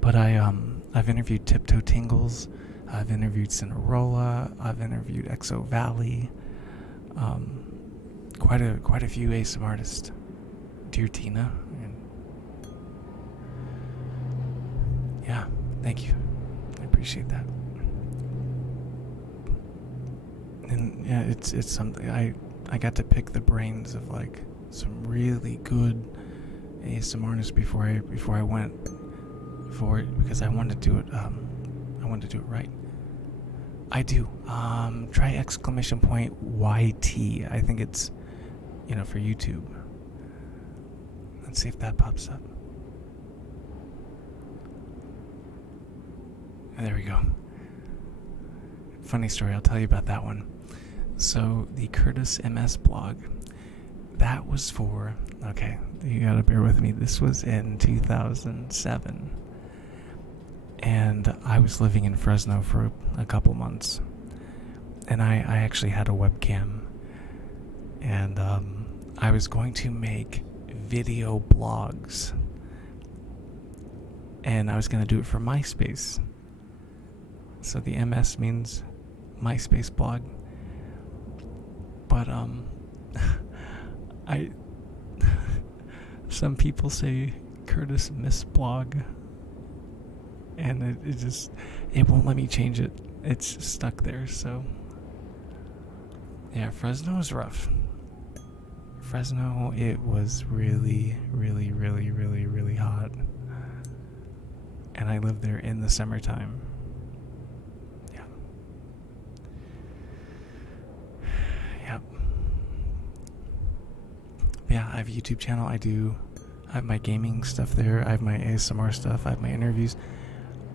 But I've interviewed Tiptoe Tingles, I've interviewed Cinerola, I've interviewed Exo Valley, quite a few ASMR artists. Dear Tina, and yeah, thank you. I appreciate that. And yeah, it's something I got to pick the brains of like some really good ASMR artists before I went for it, because I wanted to do it. I wanted to do it right. I do. Try !YT. I think it's, you know, for YouTube. Let's see if that pops up. There we go. Funny story, I'll tell you about that one. So the Curtis MS blog, that was for, okay, you gotta bear with me, this was in 2007. And I was living in Fresno for a couple months. And I actually had a webcam. And I was going to make video blogs. And I was going to do it for MySpace. So the MS means MySpace blog. But some people say Curtis Missblog, and it won't let me change it. It's just stuck there. So yeah, Fresno was rough. Fresno, it was really, really, really, really, really hot, and I lived there in the summertime. Yeah, I have a YouTube channel. I have my gaming stuff there. I have my ASMR stuff. I have my interviews.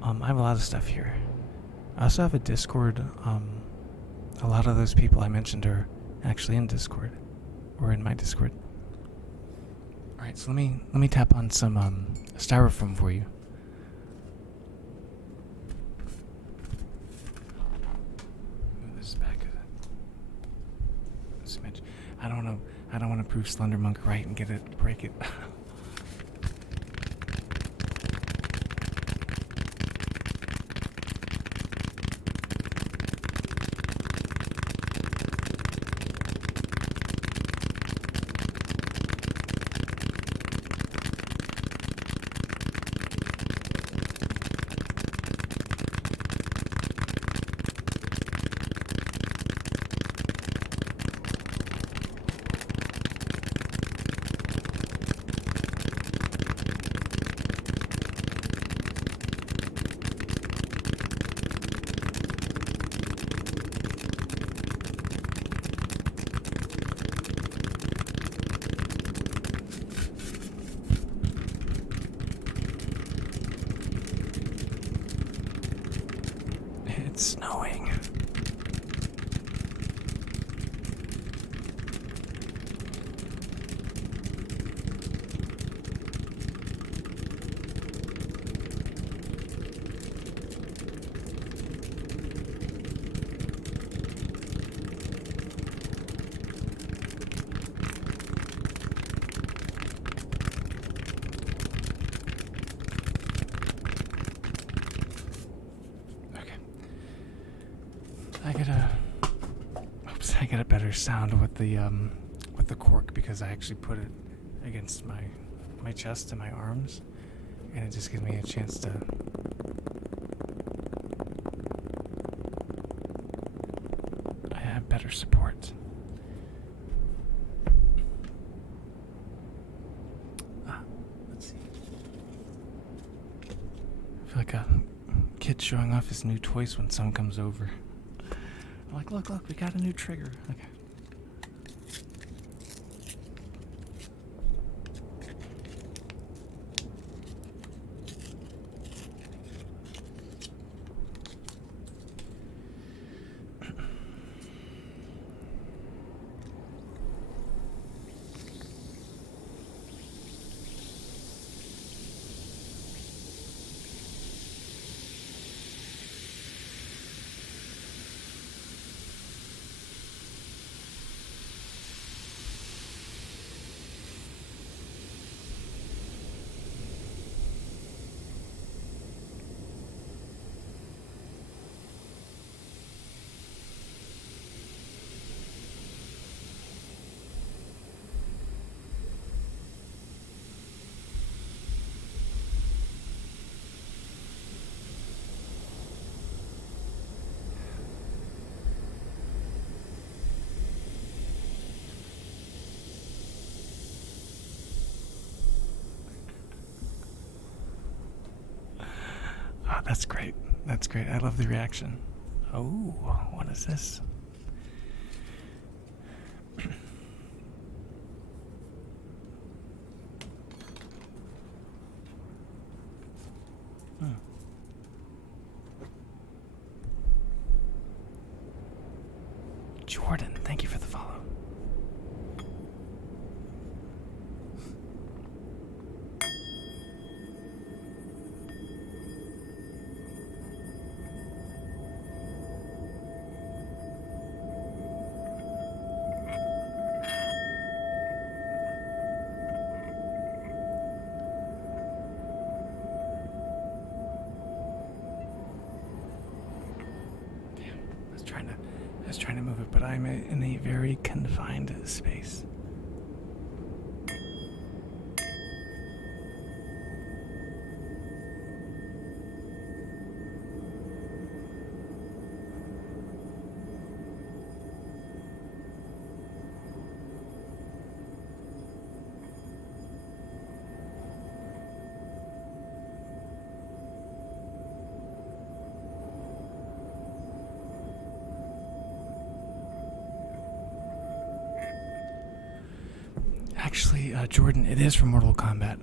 I have a lot of stuff here. I also have a Discord. A lot of those people I mentioned are actually in Discord, or in my Discord. All right, so let me tap on some styrofoam for you. Move this back a smidge. I don't want to prove Slender Monk right and break it. It's snowing. I get a better sound with the cork because I actually put it against my chest and my arms, and it just gives me a chance to I have better support. Let's see. I feel like a kid showing off his new toys when someone comes over. I'm like, look, we got a new trigger. Okay. Oh, that's great. That's great. I love the reaction. Oh, what is this? Jordan, thank you for the follow. I was trying to move it, but I'm in a very confined space. Actually, Jordan, it is from Mortal Kombat.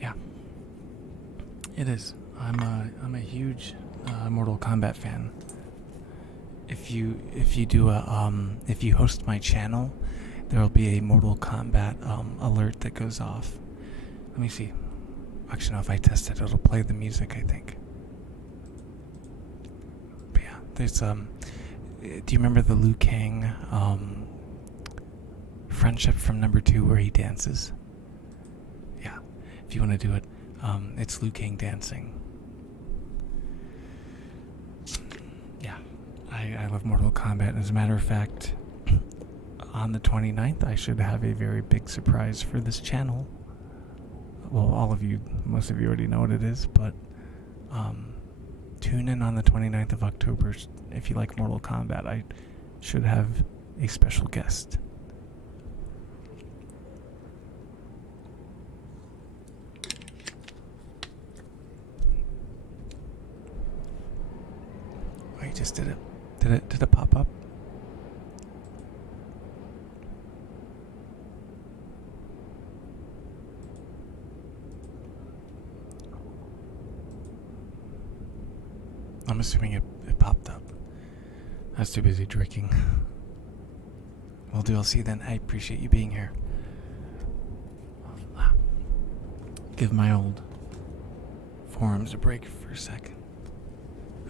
Yeah, it is. I'm a huge Mortal Kombat fan. If you host my channel, there will be a Mortal Kombat alert that goes off. Let me see. Actually, no, if I test it, it'll play the music, I think. But yeah, there's do you remember the Liu Kang Friendship from number 2 where he dances? Yeah, if you want to do it, it's Liu Kang dancing. Yeah, I love Mortal Kombat. As a matter of fact, on the 29th, I should have a very big surprise for this channel. Well, most of you already know what it is, but tune in on the 29th of October if you like Mortal Kombat. I should have a special guest. Oh, you just did it. Did it pop up? I'm assuming it popped up. I was too busy drinking. Well, do. I'll see you then. I appreciate you being here. Give my old forearms a break for a second.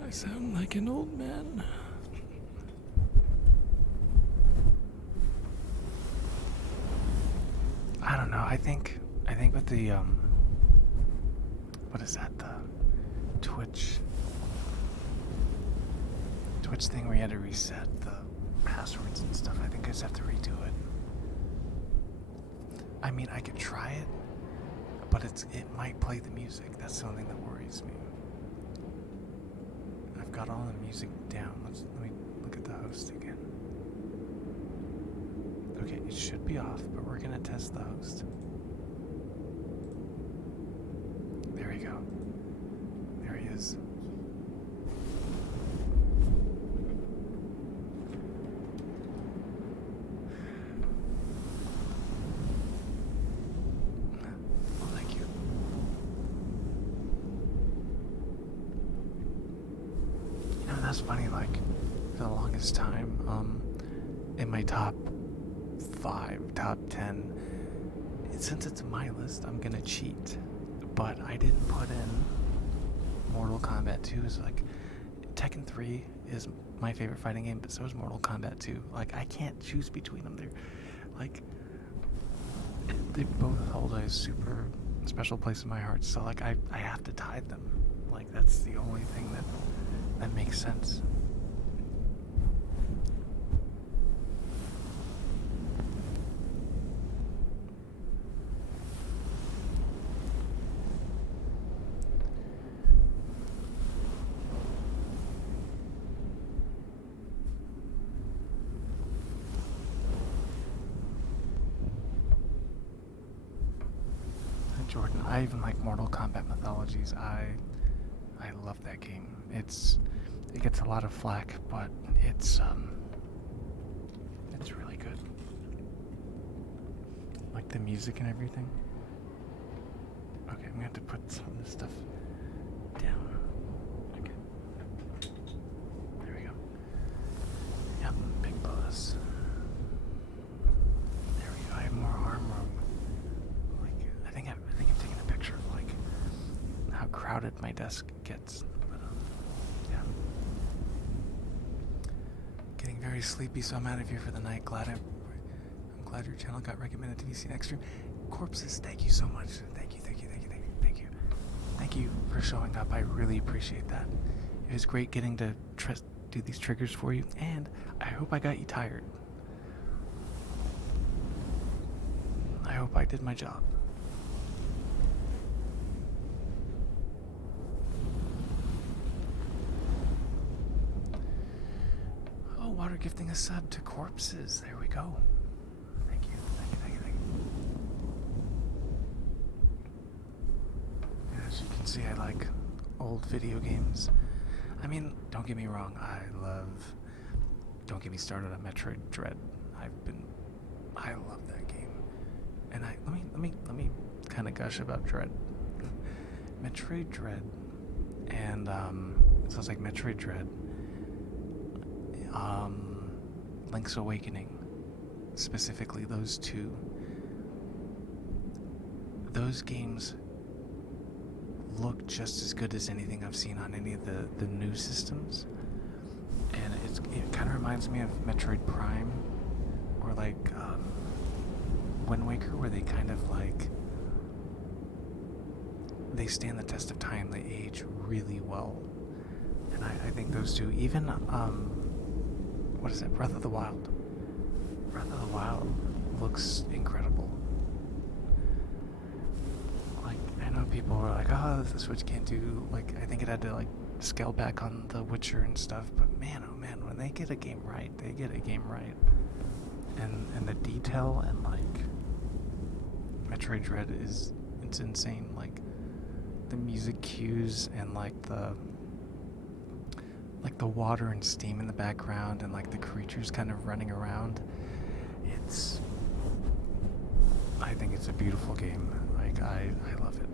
I sound like an old man. I don't know. I think with the what is that? The Twitch thing where you had to reset the passwords and stuff. I think I just have to redo it. I mean, I could try it, but it might play the music. That's the only thing that worries me. I've got all the music down. Let me look at the host again. Okay, it should be off, but we're gonna test the host. There we go. There he is. Well, thank you. You know, that's funny, like, for the longest time, in my top 5, top 10, since it's my list, I'm gonna cheat. But I didn't put in Mortal Kombat 2. Is like Tekken 3 is my favorite fighting game, but so is Mortal Kombat 2. Like, I can't choose between them. They're like, they both hold a super special place in my heart. So like, I have to tie them. Like, that's the only thing that makes sense. Jordan, I even like Mortal Kombat Mythologies. I love that game. It gets a lot of flack, but it's really good. Like the music and everything. Okay, I'm gonna have to put some of this stuff down. Okay. There we go. Yep, big boss. There we go. I have more armor. I think I'm taking a picture of like how crowded my desk gets. But yeah. Getting very sleepy, so I'm out of here for the night. I'm glad your channel got recommended to be seen next stream. Corpses, thank you so much. Thank you. Thank you for showing up. I really appreciate that. It was great getting to do these triggers for you, and I hope I got you tired. I hope I did my job. Oh, water gifting a sub to Corpses. There we go. Thank you. As you can see, I like old video games. I mean, don't get me wrong. Don't get me started on Metroid Dread. I love that game. And let me kind of gush about Dread. Metroid Dread and it sounds like Metroid Dread, Link's Awakening, specifically those two. Those games look just as good as anything I've seen on any of the new systems, and it kind of reminds me of Metroid Prime, or like Wind Waker, where they kind of like they stand the test of time. They age really well, and I think those two, even what is it, Breath of the Wild looks incredible. Like, I know people were like, oh, the Switch can't do, like, I think it had to like scale back on The Witcher and stuff, but man, oh man, when they get a game right, they get a game right. And the detail and like Metroid Dread it's insane. Like the music cues and like the water and steam in the background and like the creatures kind of running around. I think it's a beautiful game. Like I love it.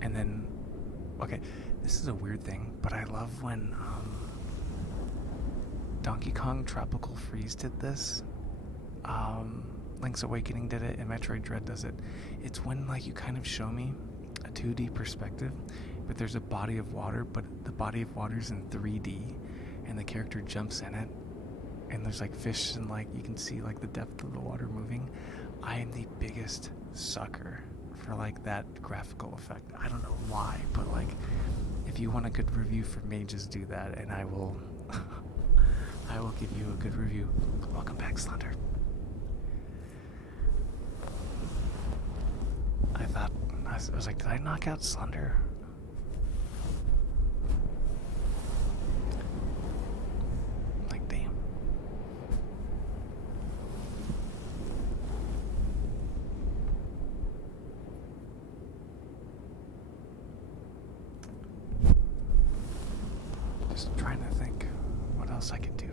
And then, okay, This is a weird thing, but I love when Donkey Kong Tropical Freeze did this. Link's Awakening did it, and Metroid Dread does it. It's when like you kind of show me a 2D perspective, but there's a body of water, but the body of water's in 3D, and the character jumps in it, and there's like fish and like you can see like the depth of the water moving. I am the biggest sucker for like that graphical effect. I don't know why, but like if you want a good review for me, just do that, and I will I will give you a good review. Welcome back, Slender. I was like, did I knock out Slender? Like, damn. Just trying to think what else I can do.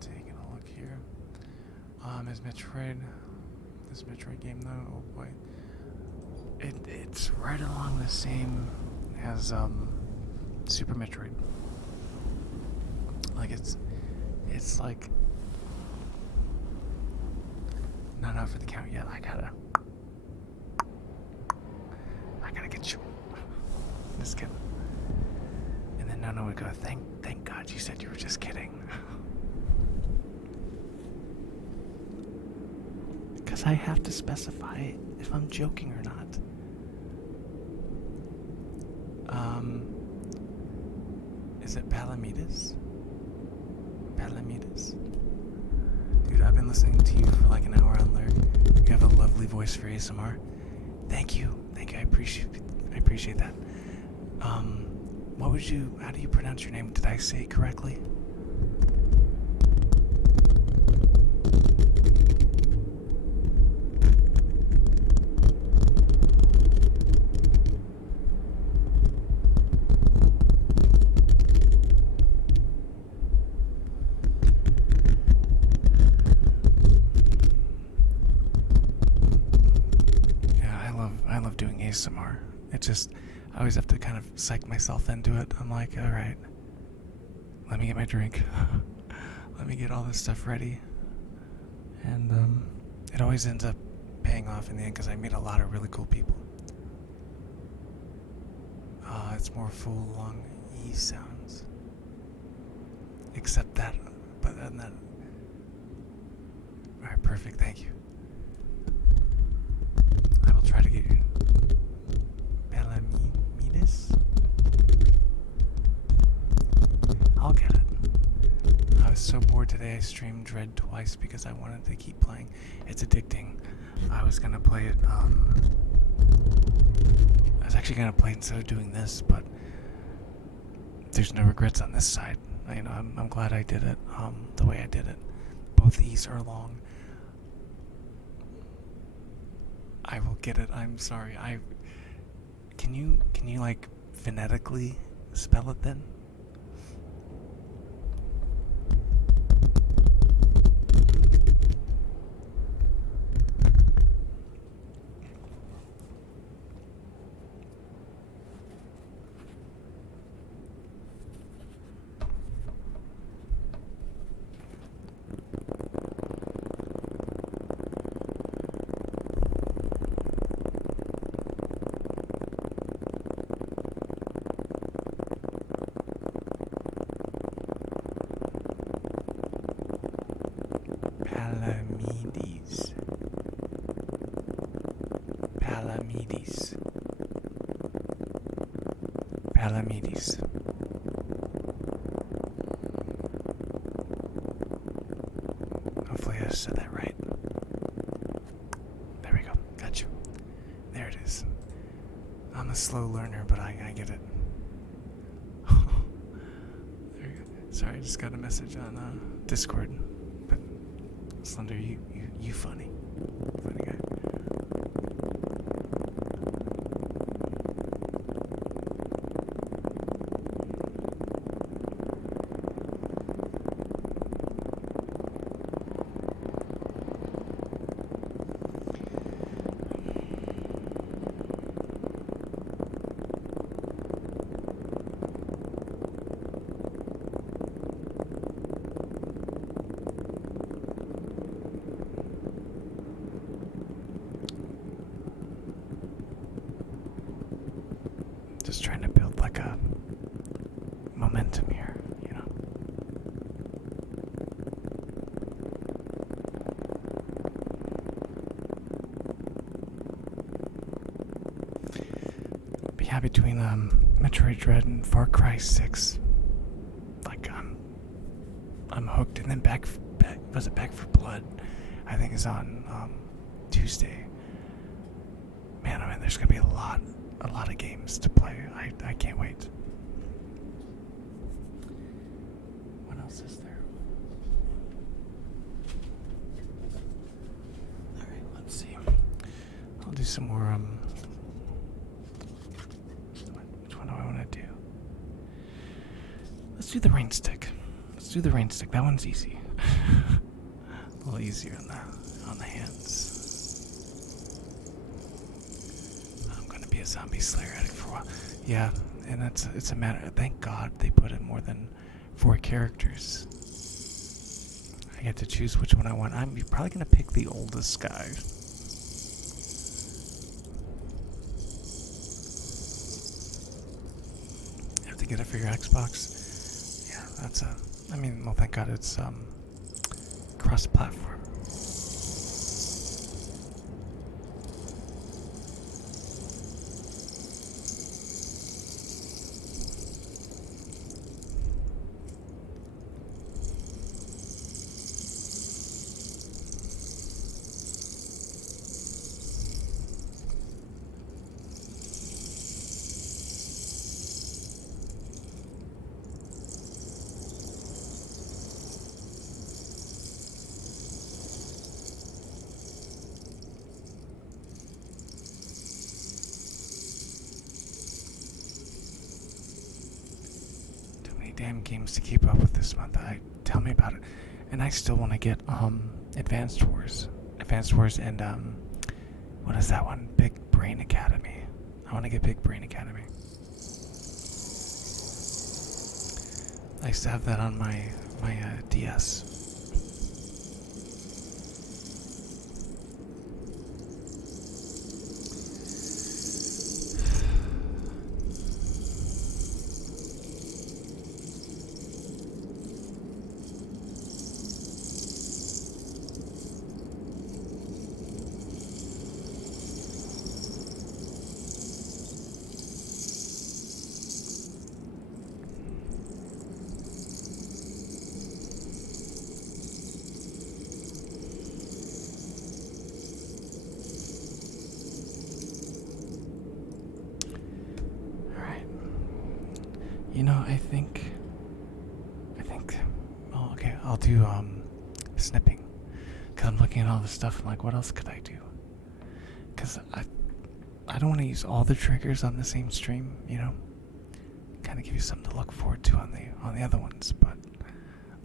Taking a look here. Is this Metroid game though? Oh boy. It's right along the same as Super Metroid. Like it's like not out for the count yet. I gotta get you. Just kidding. And then Nono would go, thank God you said you were just kidding. Because I have to specify if I'm joking or not. Is it Palamedes? Palamedes? Dude, I've been listening to you for like an hour on Lyric. You have a lovely voice for ASMR. Thank you. I appreciate that. How do you pronounce your name? Did I say it correctly? ASMR. I always have to kind of psych myself into it. I'm like, all right, let me get my drink. Let me get all this stuff ready. And it always ends up paying off in the end because I meet a lot of really cool people. It's more full, long E sounds. Except that, but then that. All right, perfect, thank you. I will try to get you. I'll get it. I was so bored today I streamed Dread twice because I wanted to keep playing. It's addicting. I was gonna play it, I was actually gonna play it instead of doing this, but there's no regrets on this side. I'm glad I did it, the way I did it. Both these are long. I will get it, I'm sorry. Can you like phonetically spell it then? Palamedes. Hopefully I said that right. There we go. Got you. There it is. I'm a slow learner, but I get it. There you go. Sorry, I just got a message on Discord. But Slender, you funny. Funny guy. just trying to build like a momentum here, you know. But yeah, between Metroid Dread and Far Cry 6, like I'm hooked. And then back was it Back for Blood? I think is on Tuesday. Man, I mean, there's gonna be a lot of games to play. I can't wait. What else is there? All right, let's see. I'll do some more. Which one do I want to do? Let's do the rain stick. That one's easy. A little easier on the hands. I'm gonna be a zombie slayer addict for a while. Yeah, and it's a matter. Thank God they put in more than 4 characters. I get to choose which one I want. I'm probably gonna pick the oldest guy. I have to get it for your Xbox. Yeah, that's a. I mean, well, thank God it's cross-platform. Damn games to keep up with this month. Tell me about it. And I still want to get Advanced Wars and what is that one? Big Brain Academy. I want to get Big Brain Academy. I used to have that on my DS. You know, I think, well, okay, I'll do, snipping. Cause I'm looking at all this stuff, I'm like, what else could I do? Cause I don't want to use all the triggers on the same stream, you know? Kind of give you something to look forward to on the other ones, but,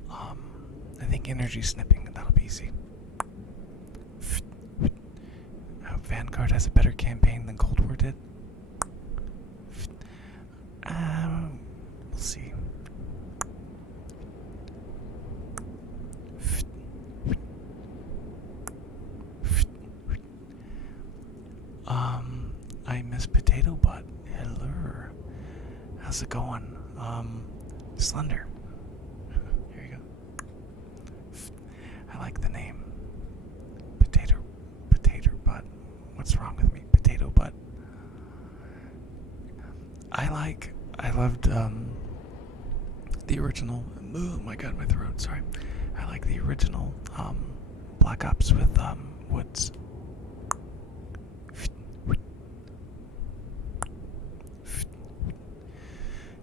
I think energy snipping, that'll be easy. Vanguard has a better campaign than Cold War did. We'll see. I miss Potato Butt. Hello. How's it going? Slender. Here you go. I like the name. Potato Butt. What's wrong with me? Potato Butt. I loved the original. Oh my god, my throat. Sorry. I like the original Black Ops with Woods.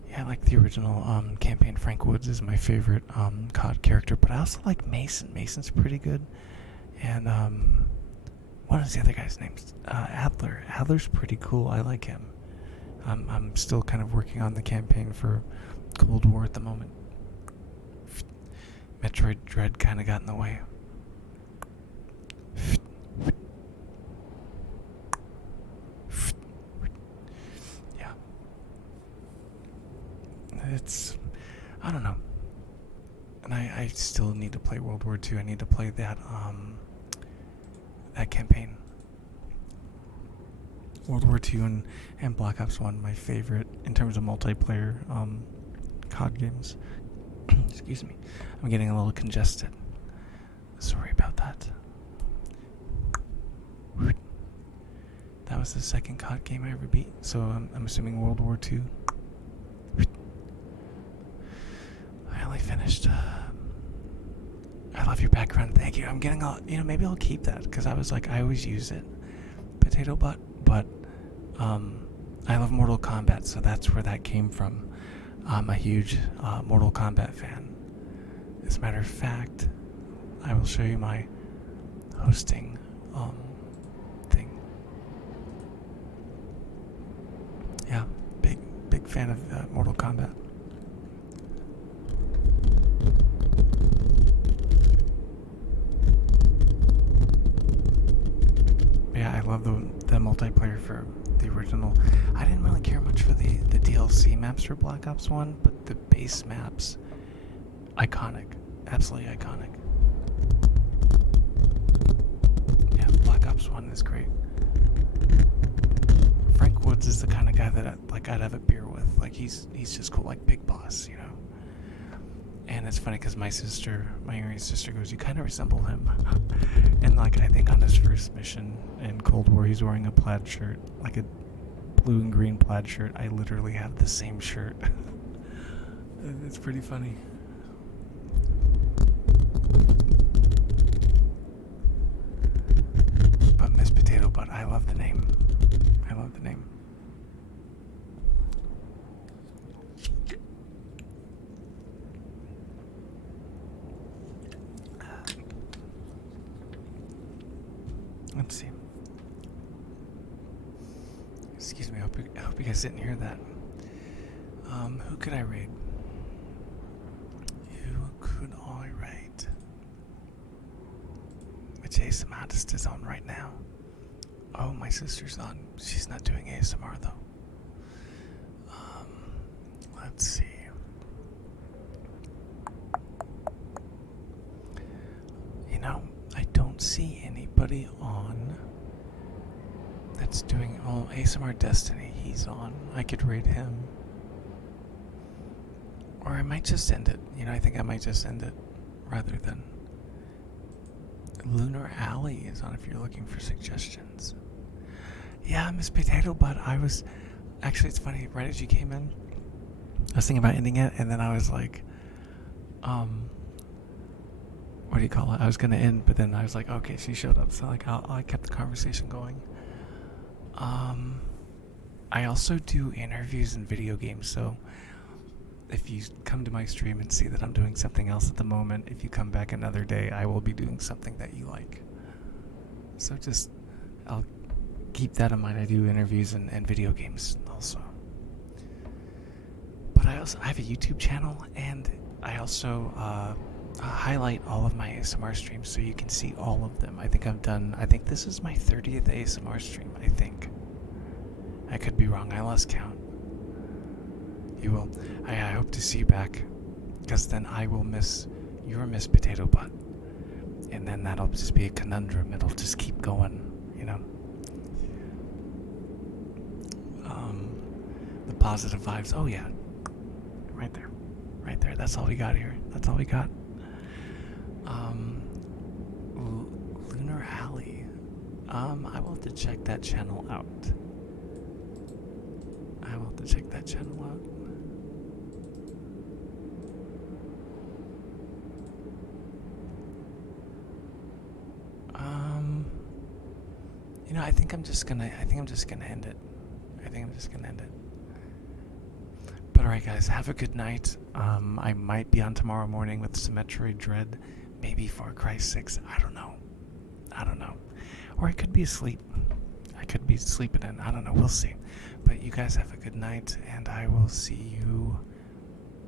Yeah, I like the original campaign. Frank Woods is my favorite COD character, but I also like Mason. Mason's pretty good. And what is the other guy's name? Adler. Adler's pretty cool. I like him. I'm still kind of working on the campaign for Cold War at the moment. Metroid Dread kind of got in the way. Yeah. I don't know. And I still need to play World War II. I need to play that campaign. World War II and Black Ops 1, my favorite in terms of multiplayer COD games. Excuse me. I'm getting a little congested. Sorry about that. That was the second COD game I ever beat, so I'm assuming World War II. I only finished. I love your background. Thank you. I'm getting a. Maybe I'll keep that because I was like, I always use it. Potato butt, but I love Mortal Kombat, so that's where that came from. I'm a huge Mortal Kombat fan. As a matter of fact, I will show you my hosting thing. Yeah, big fan of Mortal Kombat. Yeah, I love the multiplayer for the original. I didn't really care much for the DLC maps for Black Ops 1, but the base maps, iconic. Absolutely iconic. Yeah, Black Ops 1 is great. Frank Woods is the kind of guy that I'd have a beer with. Like he's just cool, like Big Boss, And it's funny because my younger sister goes, "You kind of resemble him." And like I think on his first mission in Cold War, he's wearing a plaid shirt, like a blue and green plaid shirt. I literally have the same shirt. It's pretty funny. But Miss Potato Butt, I love the name. I love the name. Let's see. Excuse me, I hope you guys didn't hear that. Who could I raid? Who could I raid? Which ASMR artist is on right now? Oh, my sister's on. She's not doing ASMR though. Let's see. I don't see anybody on that's doing ASMR Destiny. He's on. I could raid him. Or I might just end it. I think I might just end it rather than. Lunar Alley is on if you're looking for suggestions. Yeah, Miss Potato Butt. Actually, it's funny. Right as you came in, I was thinking about ending it, and then I was like, what do you call it? I was gonna end, but then I was like, okay, she showed up, so like I kept the conversation going. I also do interviews in video games, so if you come to my stream and see that I'm doing something else at the moment, if you come back another day, I will be doing something that you like. So I'll keep that in mind. I do interviews and video games also. But I have a YouTube channel, and I also highlight all of my ASMR streams so you can see all of them. I think this is my 30th ASMR stream, I think. I could be wrong, I lost count. You will. I hope to see you back, because then I will miss your Miss Potato Butt. And then that'll just be a conundrum. It'll just keep going, The positive vibes. Oh, yeah. Right there. Right there. That's all we got here. That's all we got. Lunar Alley. I will have to check that channel out. I think I'm just gonna end it. But alright guys, have a good night. I might be on tomorrow morning with some Metroid Dread, maybe Far Cry 6, I don't know. Or I could be asleep. I could be sleeping in, I don't know, we'll see. But you guys have a good night, and I will see you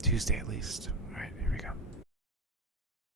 Tuesday at least. Alright, here we go.